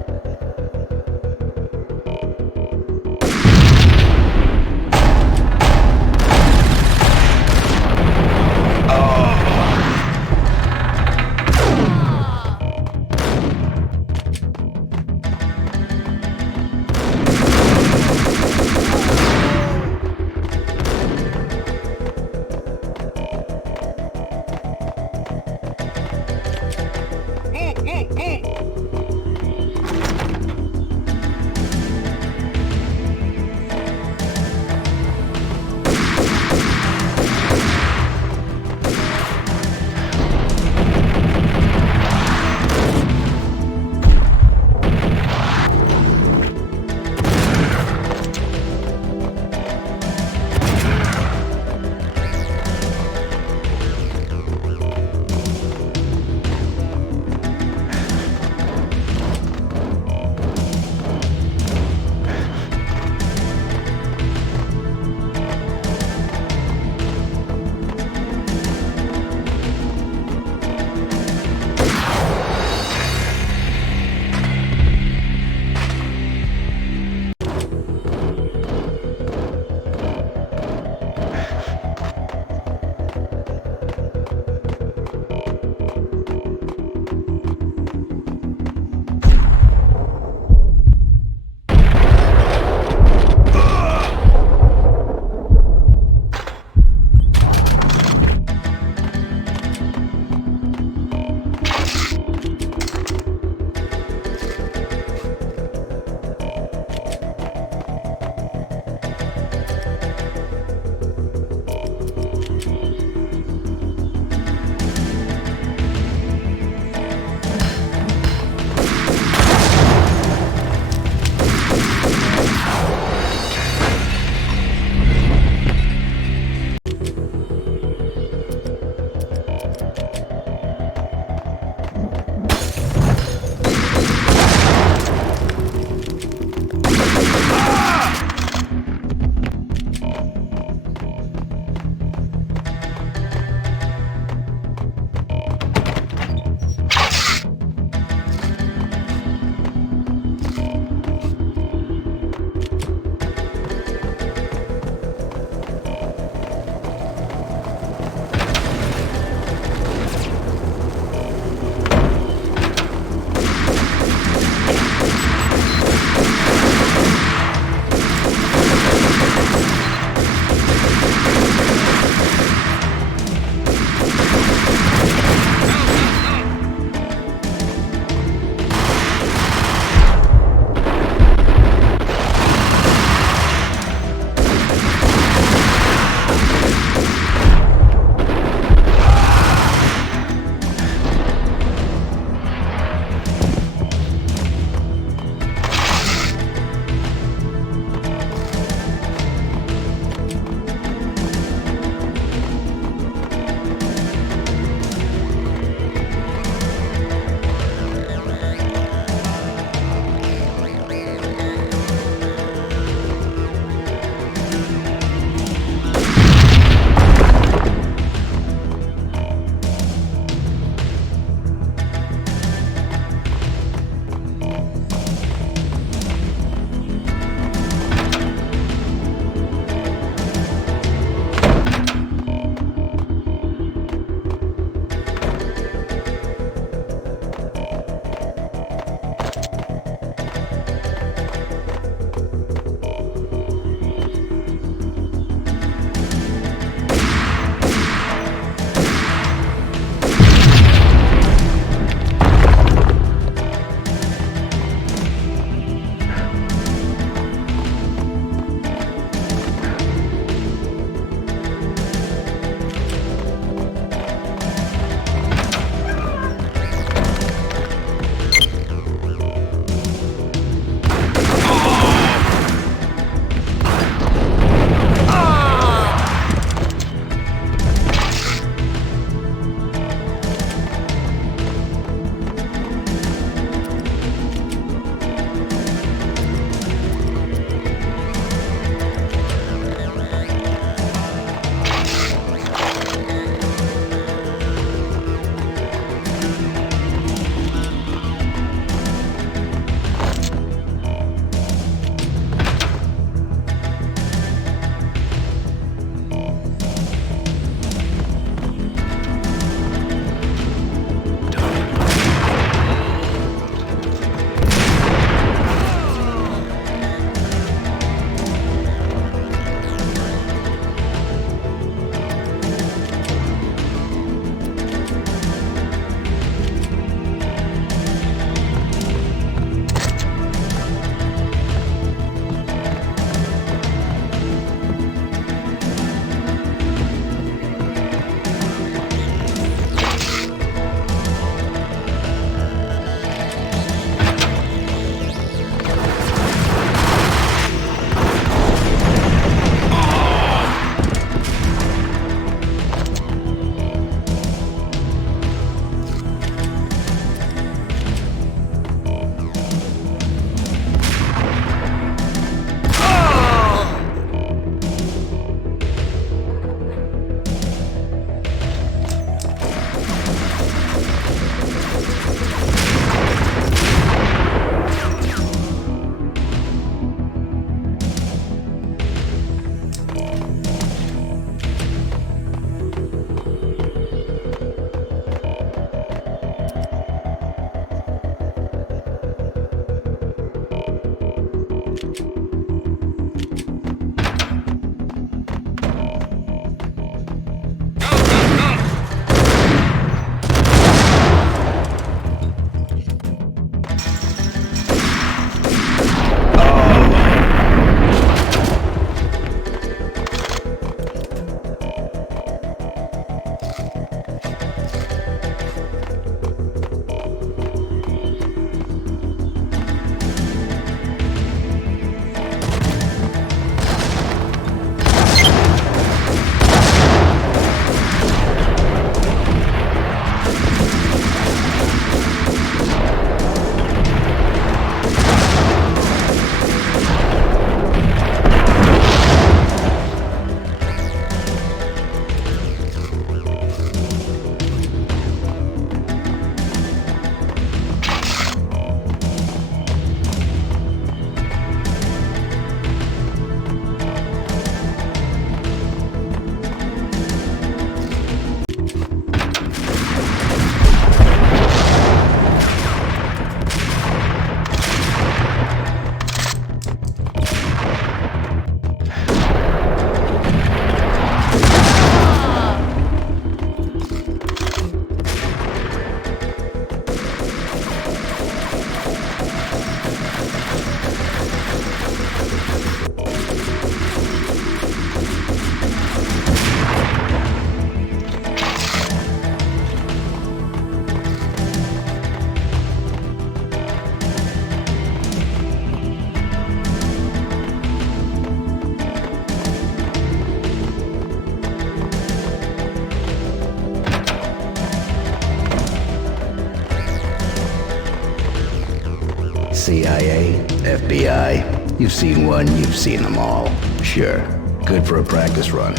CIA, FBI. You've seen one, you've seen them all. Sure, good for a practice run.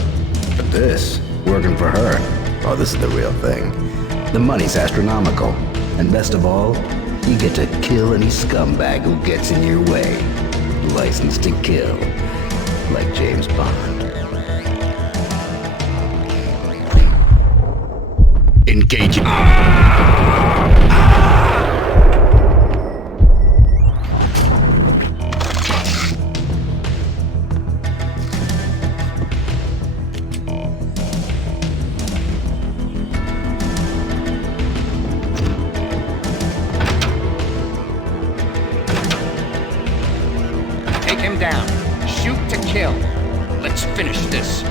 But this, working for her, oh, this is the real thing. The money's astronomical. And best of all, you get to kill any scumbag who gets in your way. License to kill. Like James Bond. Engage. Take him down. Shoot to kill. Let's finish this.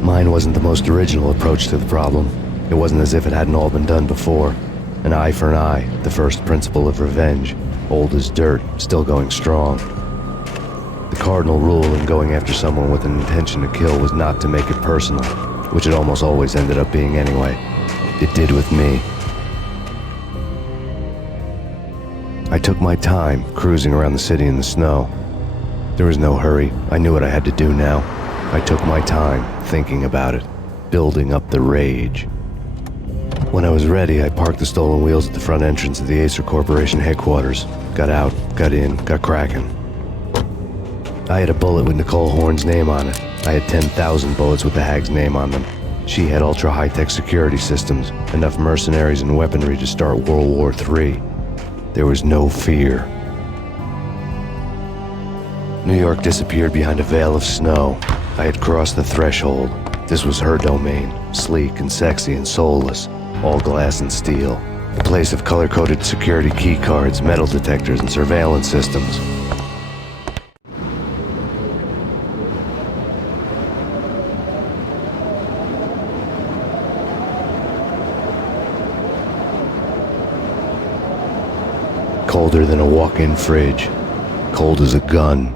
Mine wasn't the most original approach to the problem. It wasn't as if it hadn't all been done before. An eye for an eye, the first principle of revenge. Old as dirt, still going strong. The cardinal rule in going after someone with an intention to kill was not to make it personal, which it almost always ended up being anyway. It did with me. I took my time, cruising around the city in the snow. There was no hurry. I knew what I had to do now. I took my time, thinking about it, building up the rage. When I was ready, I parked the stolen wheels at the front entrance of the Acer Corporation headquarters. Got out, got in, got cracking. I had a bullet with Nicole Horn's name on it. I had 10,000 bullets with the Hag's name on them. She had ultra-high-tech security systems, enough mercenaries and weaponry to start World War III. There was no fear. New York disappeared behind a veil of snow. I had crossed the threshold. This was her domain, sleek and sexy and soulless, all glass and steel. A place of color-coded security key cards, metal detectors, and surveillance systems. Colder than a walk-in fridge. Cold as a gun.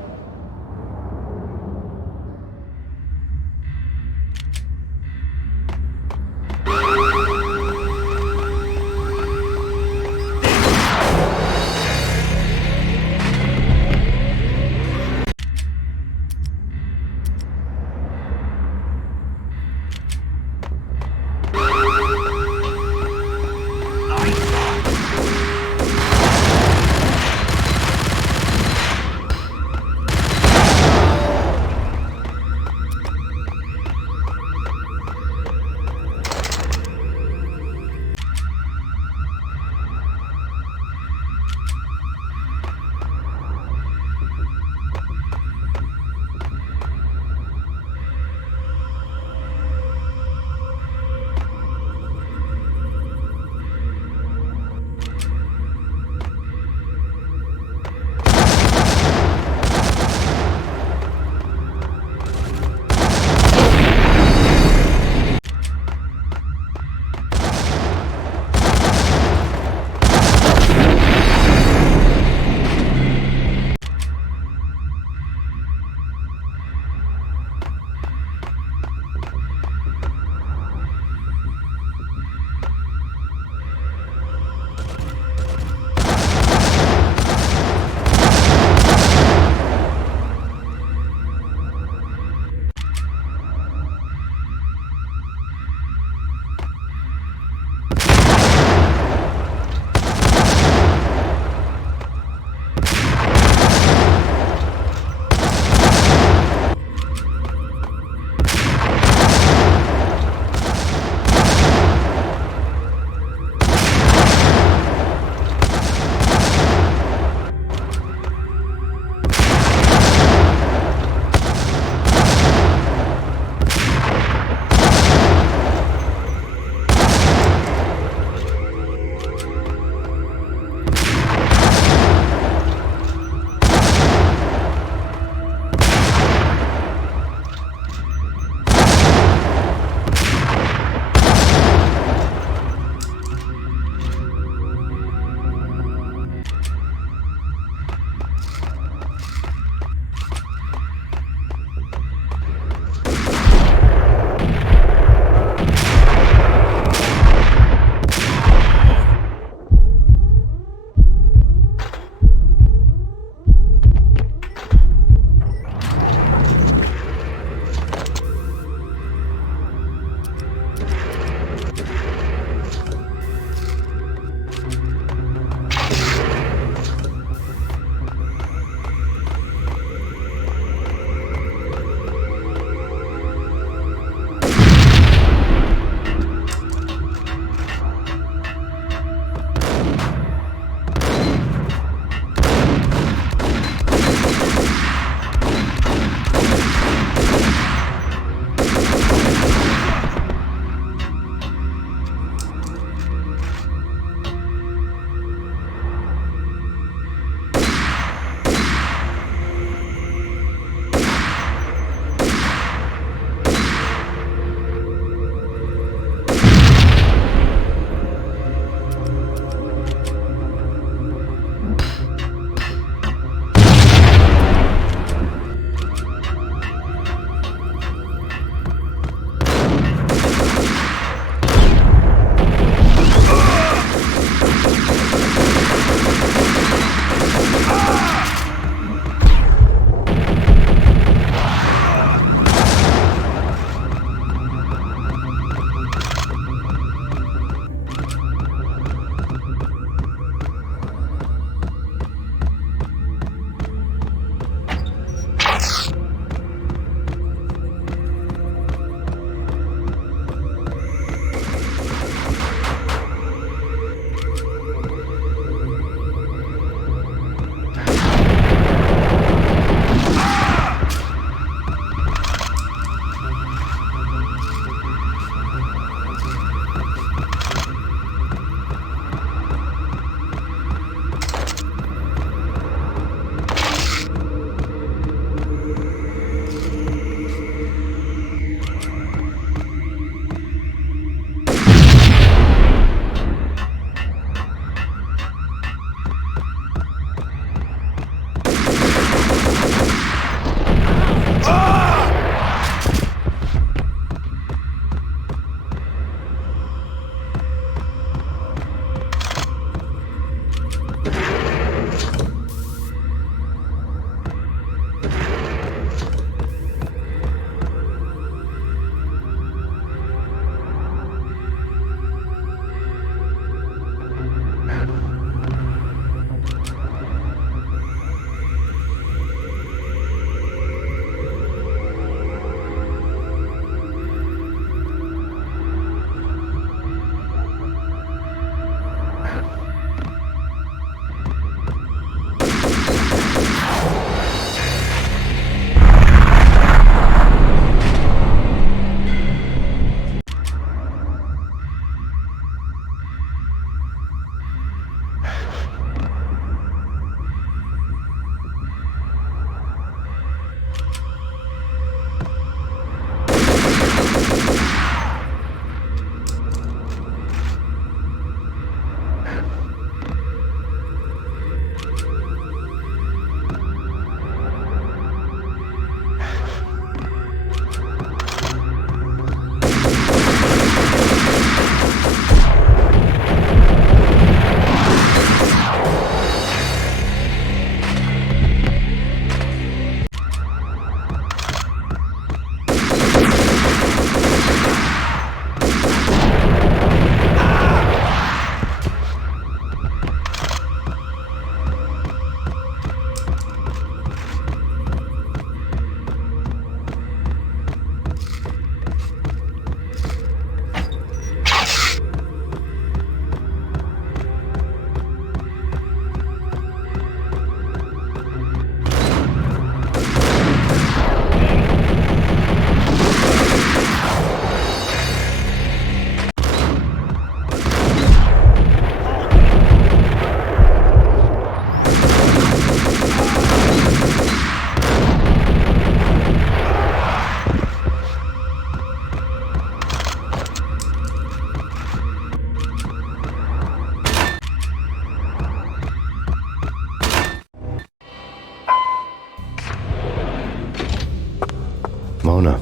Mona,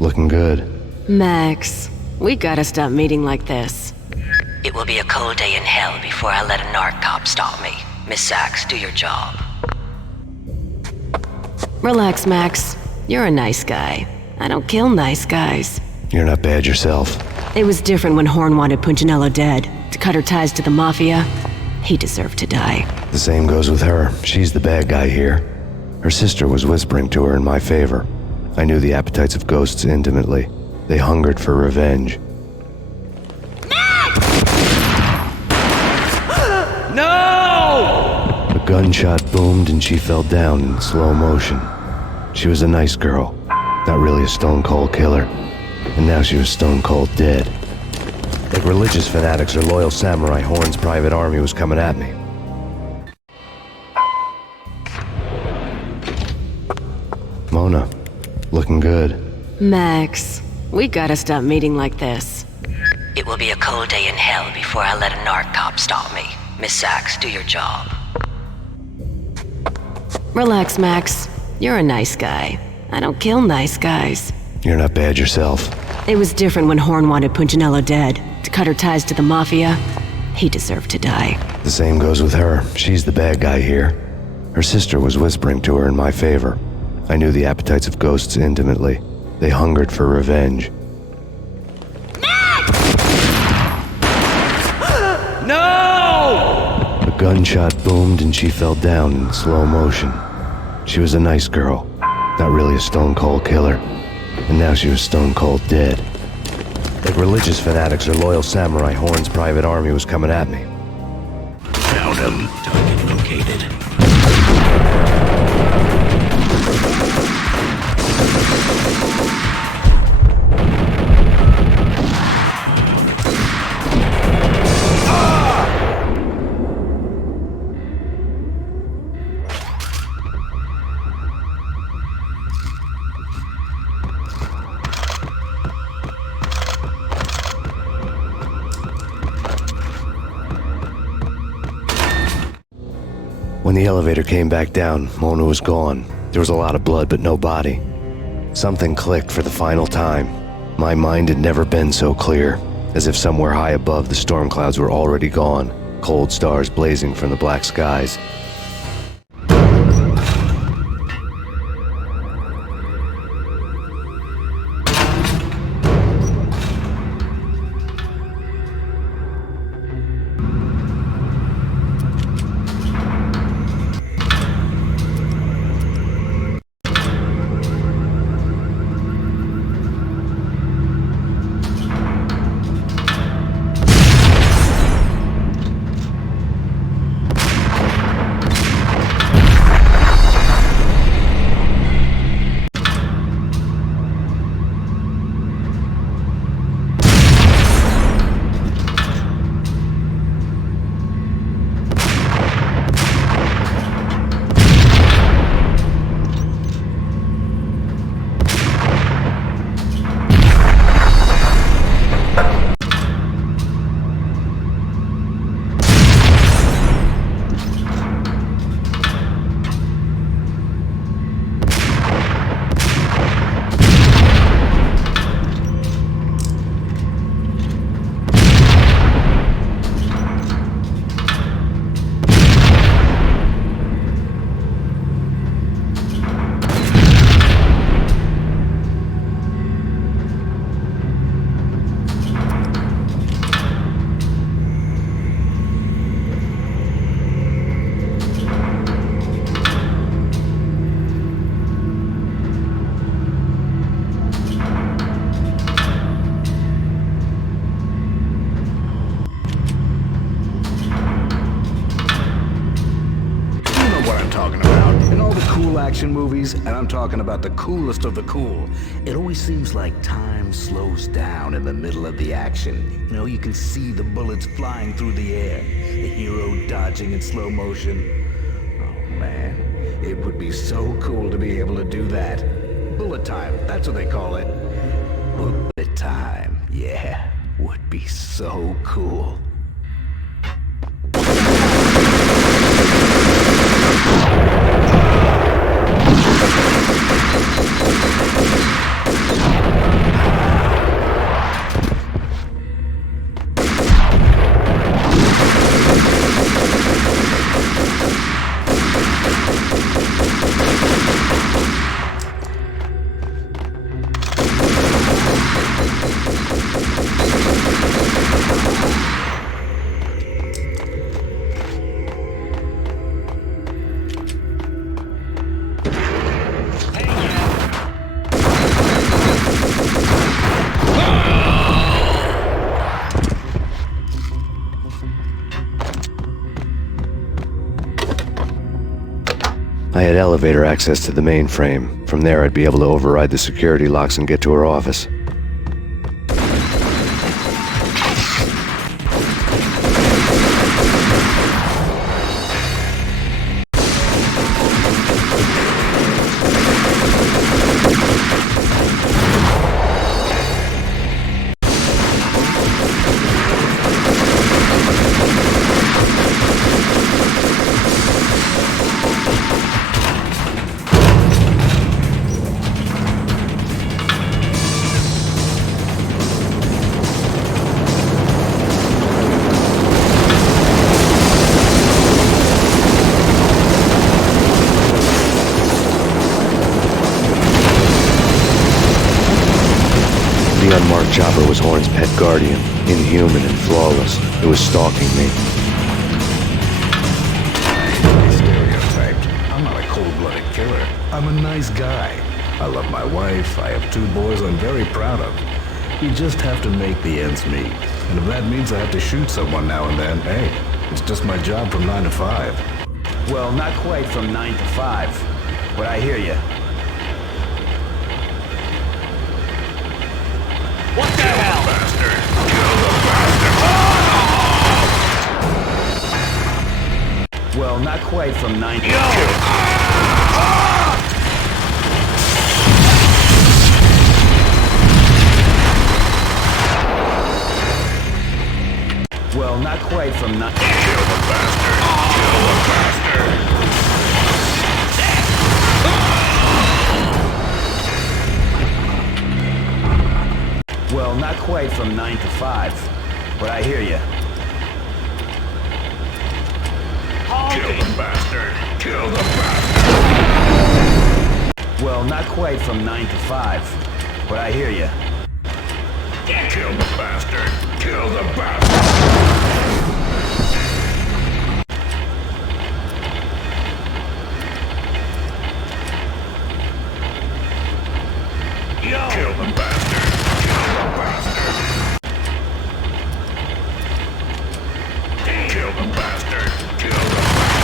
looking good. Max, we gotta stop meeting like this. It will be a cold day in hell before I let a narc cop stop me. Miss Sachs, do your job. Relax, Max. You're a nice guy. I don't kill nice guys. You're not bad yourself. It was different when Horn wanted Punchinello dead. To cut her ties to the Mafia, he deserved to die. The same goes with her. She's the bad guy here. Her sister was whispering to her in my favor. I knew the appetites of ghosts intimately. They hungered for revenge. No! A gunshot boomed and she fell down in slow motion. She was a nice girl, not really a stone-cold killer. And now she was stone-cold dead. Like religious fanatics or loyal samurai, Horn's private army was coming at me. Mona, looking good. Max, we gotta stop meeting like this. It will be a cold day in hell before I let a narc cop stop me. Miss Sachs, do your job. Relax, Max. You're a nice guy. I don't kill nice guys. You're not bad yourself. It was different when Horn wanted Punchinello dead. To cut her ties to the Mafia, he deserved to die. The same goes with her. She's the bad guy here. Her sister was whispering to her in my favor. I knew the appetites of ghosts intimately. They hungered for revenge. No! A gunshot boomed and she fell down in slow motion. She was a nice girl, not really a stone-cold killer. And now she was stone-cold dead. Like religious fanatics or loyal samurai, Horn's private army was coming at me. Found him. Target located. When the elevator came back down, Mona was gone. There was a lot of blood, but no body. Something clicked for the final time. My mind had never been so clear, as if somewhere high above the storm clouds were already gone, cold stars blazing from the black skies. Action movies, and I'm talking about the coolest of the cool. It always seems like time slows down in the middle of the action. You know, you can see the bullets flying through the air, the hero dodging in slow motion. Oh man, it would be so cool to be able to do that. Bullet time, that's what they call it. Bullet time, yeah, would be so cool. I had elevator access to the mainframe. From there, I'd be able to override the security locks and get to her office. The unmarked chopper was Horn's pet guardian, inhuman and flawless. It was stalking me. Stereotyped. I'm not a cold-blooded killer. I'm a nice guy. I love my wife. I have 2 boys I'm very proud of. You just have to make the ends meet. And if that means I have to shoot someone now and then, hey, it's just my job from 9 to 5. Well, not quite from 9 to 5, but I hear you. What the hell? Bastard! Kill the bastard! Well, not quite from 9 to 5. Well, not quite from 9. Kill the bastard! Kill the bastard! Well, not quite from 9 to 5, but I hear you. Kill the bastard! Kill the bastard! Well, not quite from 9 to 5, but I hear you. Kill the bastard! Kill the bastard! Kill the bastard! Kill the bastard! Kill the bastard! Kill the bastard!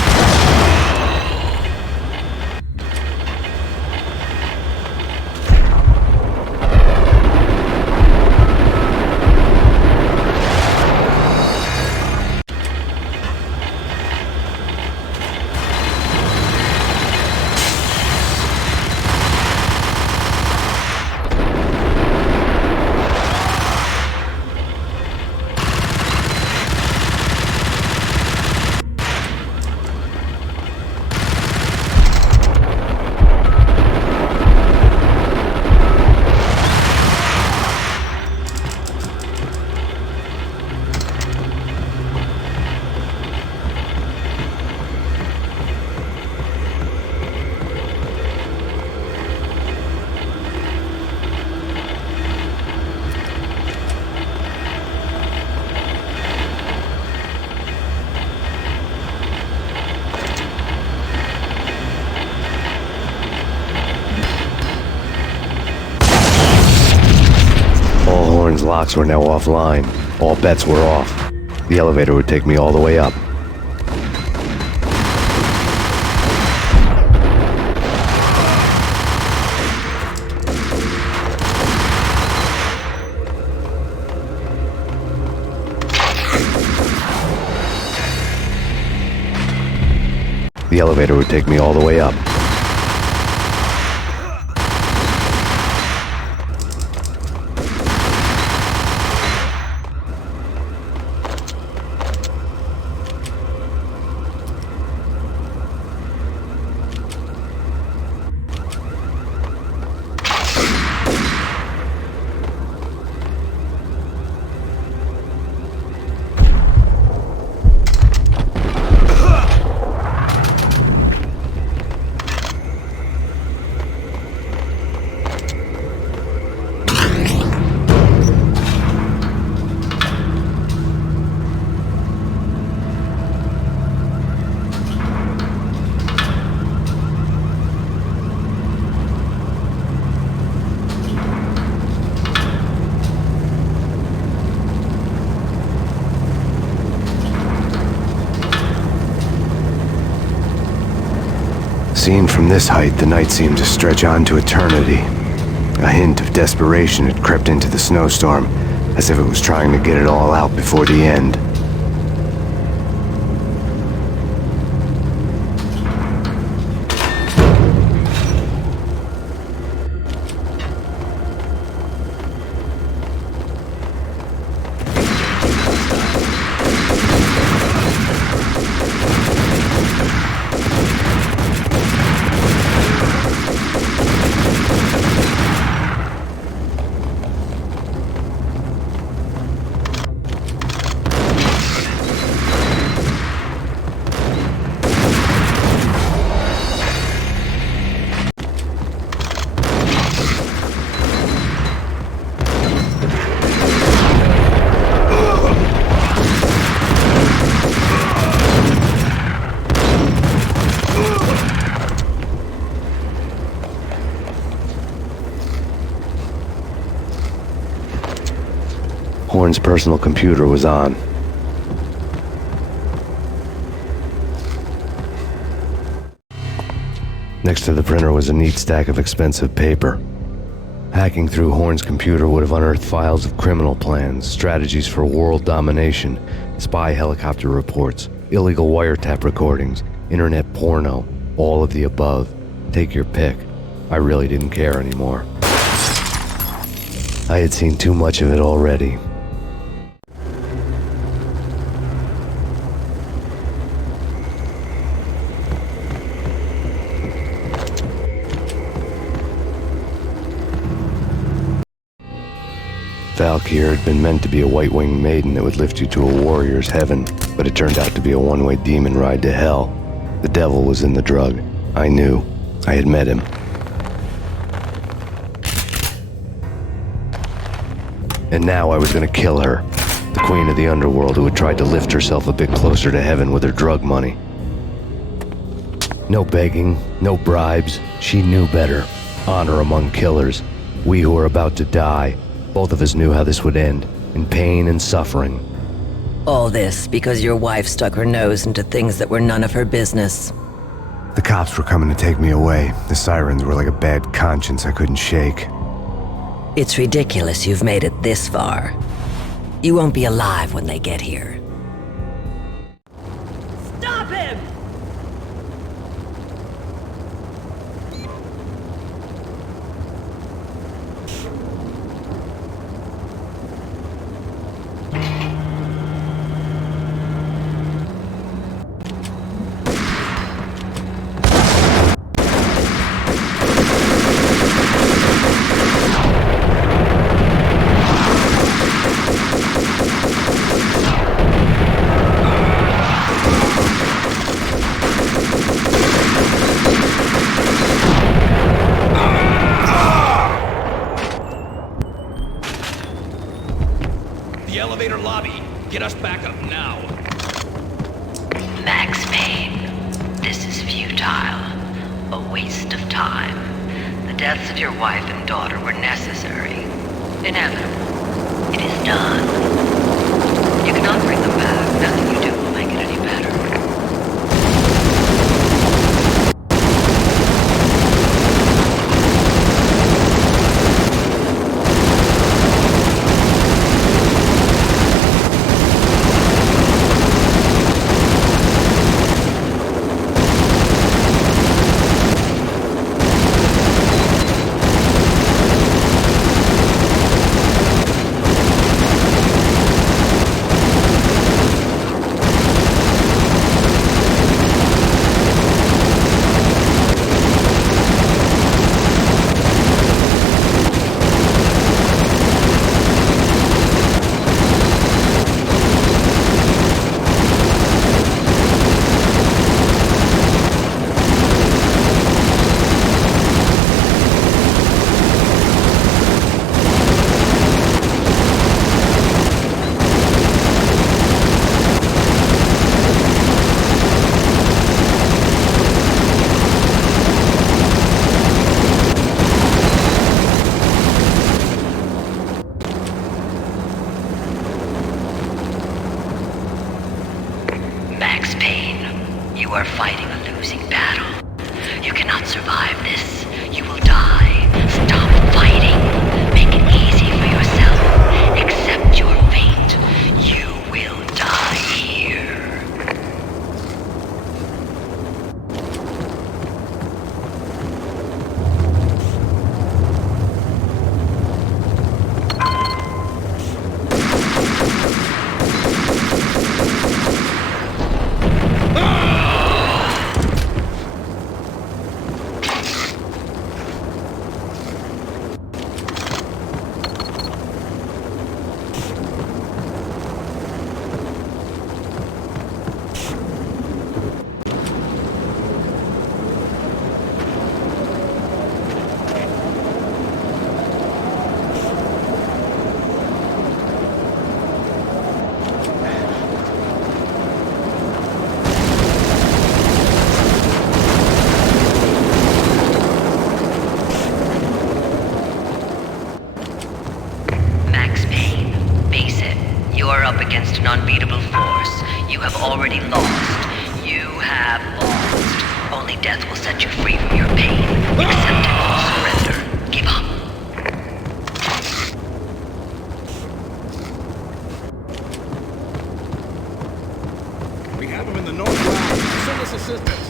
Horn's locks were now offline. All bets were off. The elevator would take me all the way up. The elevator would take me all the way up. Seen from this height, the night seemed to stretch on to eternity. A hint of desperation had crept into the snowstorm, as if it was trying to get it all out before the end. Horn's personal computer was on. Next to the printer was a neat stack of expensive paper. Hacking through Horn's computer would have unearthed files of criminal plans, strategies for world domination, spy helicopter reports, illegal wiretap recordings, internet porno, all of the above. Take your pick. I really didn't care anymore. I had seen too much of it already. Valkyr had been meant to be a white-winged maiden that would lift you to a warrior's heaven, but it turned out to be a one-way demon ride to hell. The devil was in the drug. I knew. I had met him. And now I was gonna kill her, the queen of the underworld who had tried to lift herself a bit closer to heaven with her drug money. No begging, no bribes. She knew better. Honor among killers. We who were about to die. Both of us knew how this would end, in pain and suffering. All this because your wife stuck her nose into things that were none of her business. The cops were coming to take me away. The sirens were like a bad conscience I couldn't shake. It's ridiculous you've made it this far. You won't be alive when they get here. Stop him! Get us back up now. Max Payne, this is futile. A waste of time. The deaths of your wife and daughter were necessary. Inevitable. It is done. You cannot bring them back. Nothing you do will make it any better. Max Payne, you are fighting a losing battle. You cannot survive this. You will die. Stop fighting. Make it easy for yourself. Accept your fate. You will die here. Max Payne, face it. You are up against an unbeatable force. You have already lost. You have lost. Only death will set you free from your pain. Accept it or surrender. Give up. We have him in the north lounge. Send us assistance.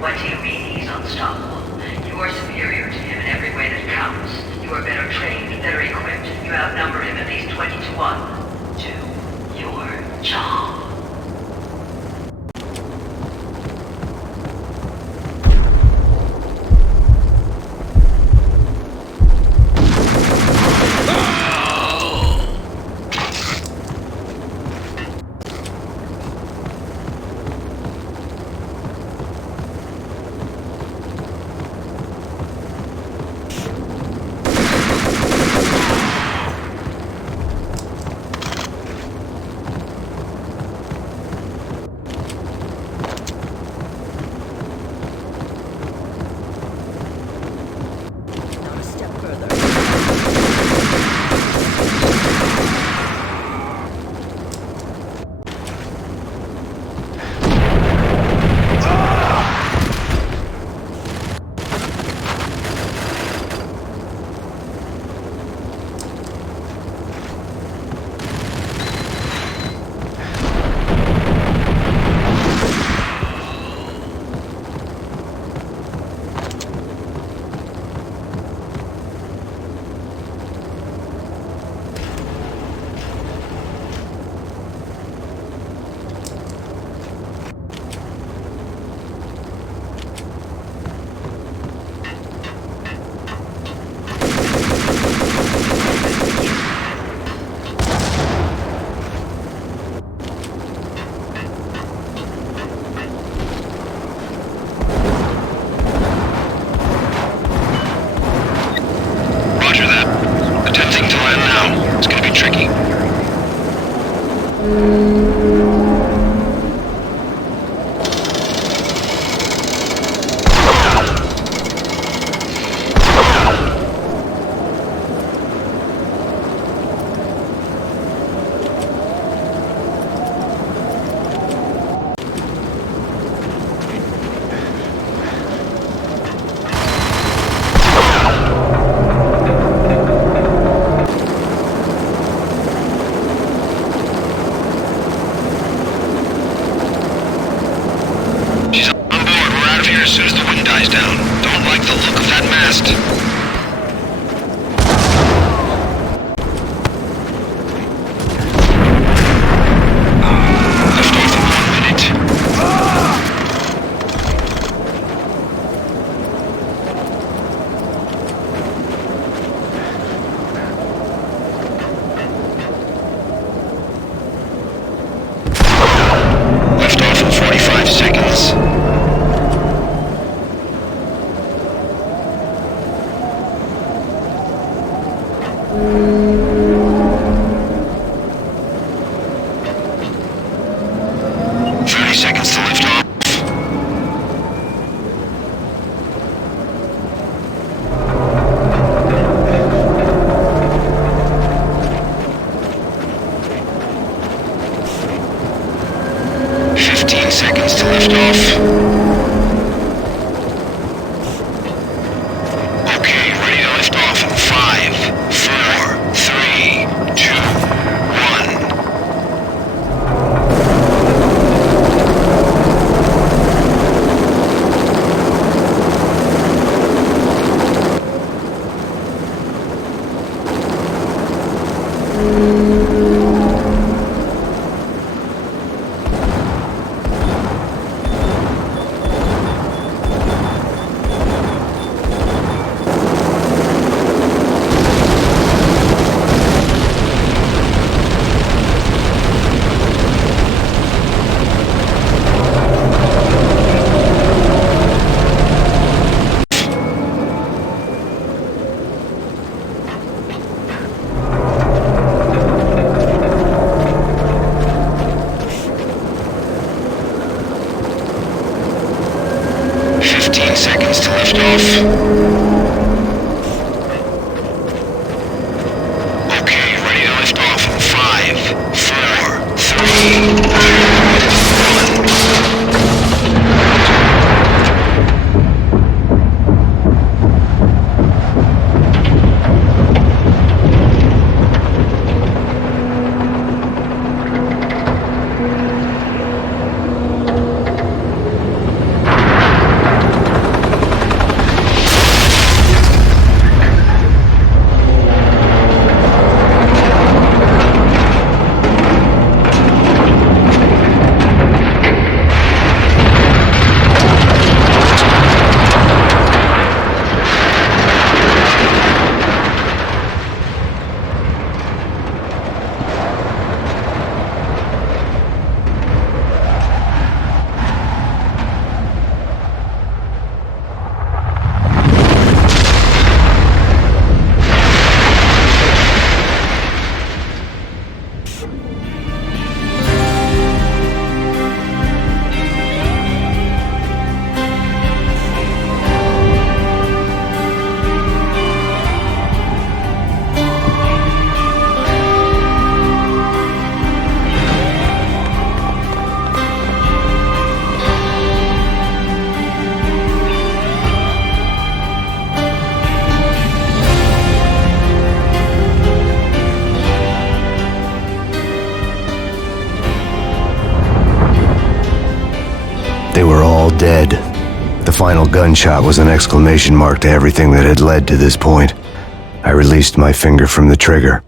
What do you mean he's unstoppable? You are superior to him in every way that counts. You are better trained, better equipped. You outnumber him at least 20 to 1. Do your job. us. They were all dead. The final gunshot was an exclamation mark to everything that had led to this point. I released my finger from the trigger.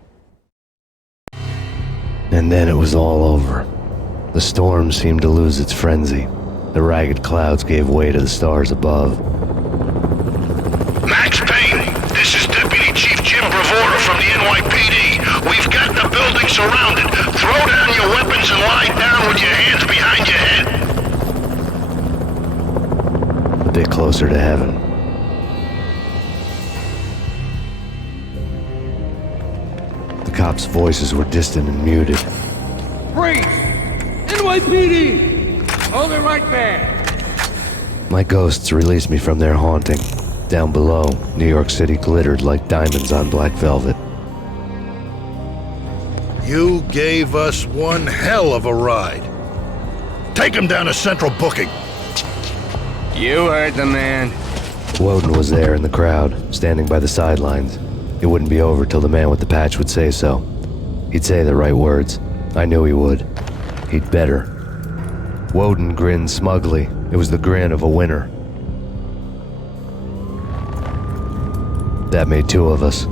And then it was all over. The storm seemed to lose its frenzy. The ragged clouds gave way to the stars above. Max Payne, this is Deputy Chief Jim Bravura from the NYPD. We've got the building surrounded. Throw down your weapons and lie down with your hands behind your head. A bit closer to heaven. The cops' voices were distant and muted. Freeze! NYPD! Hold it right there! My ghosts released me from their haunting. Down below, New York City glittered like diamonds on black velvet. You gave us one hell of a ride. Take him down to Central Booking. You heard the man. Woden was there in the crowd, standing by the sidelines. It wouldn't be over till the man with the patch would say so. He'd say the right words. I knew he would. He'd better. Woden grinned smugly. It was the grin of a winner. That made two of us.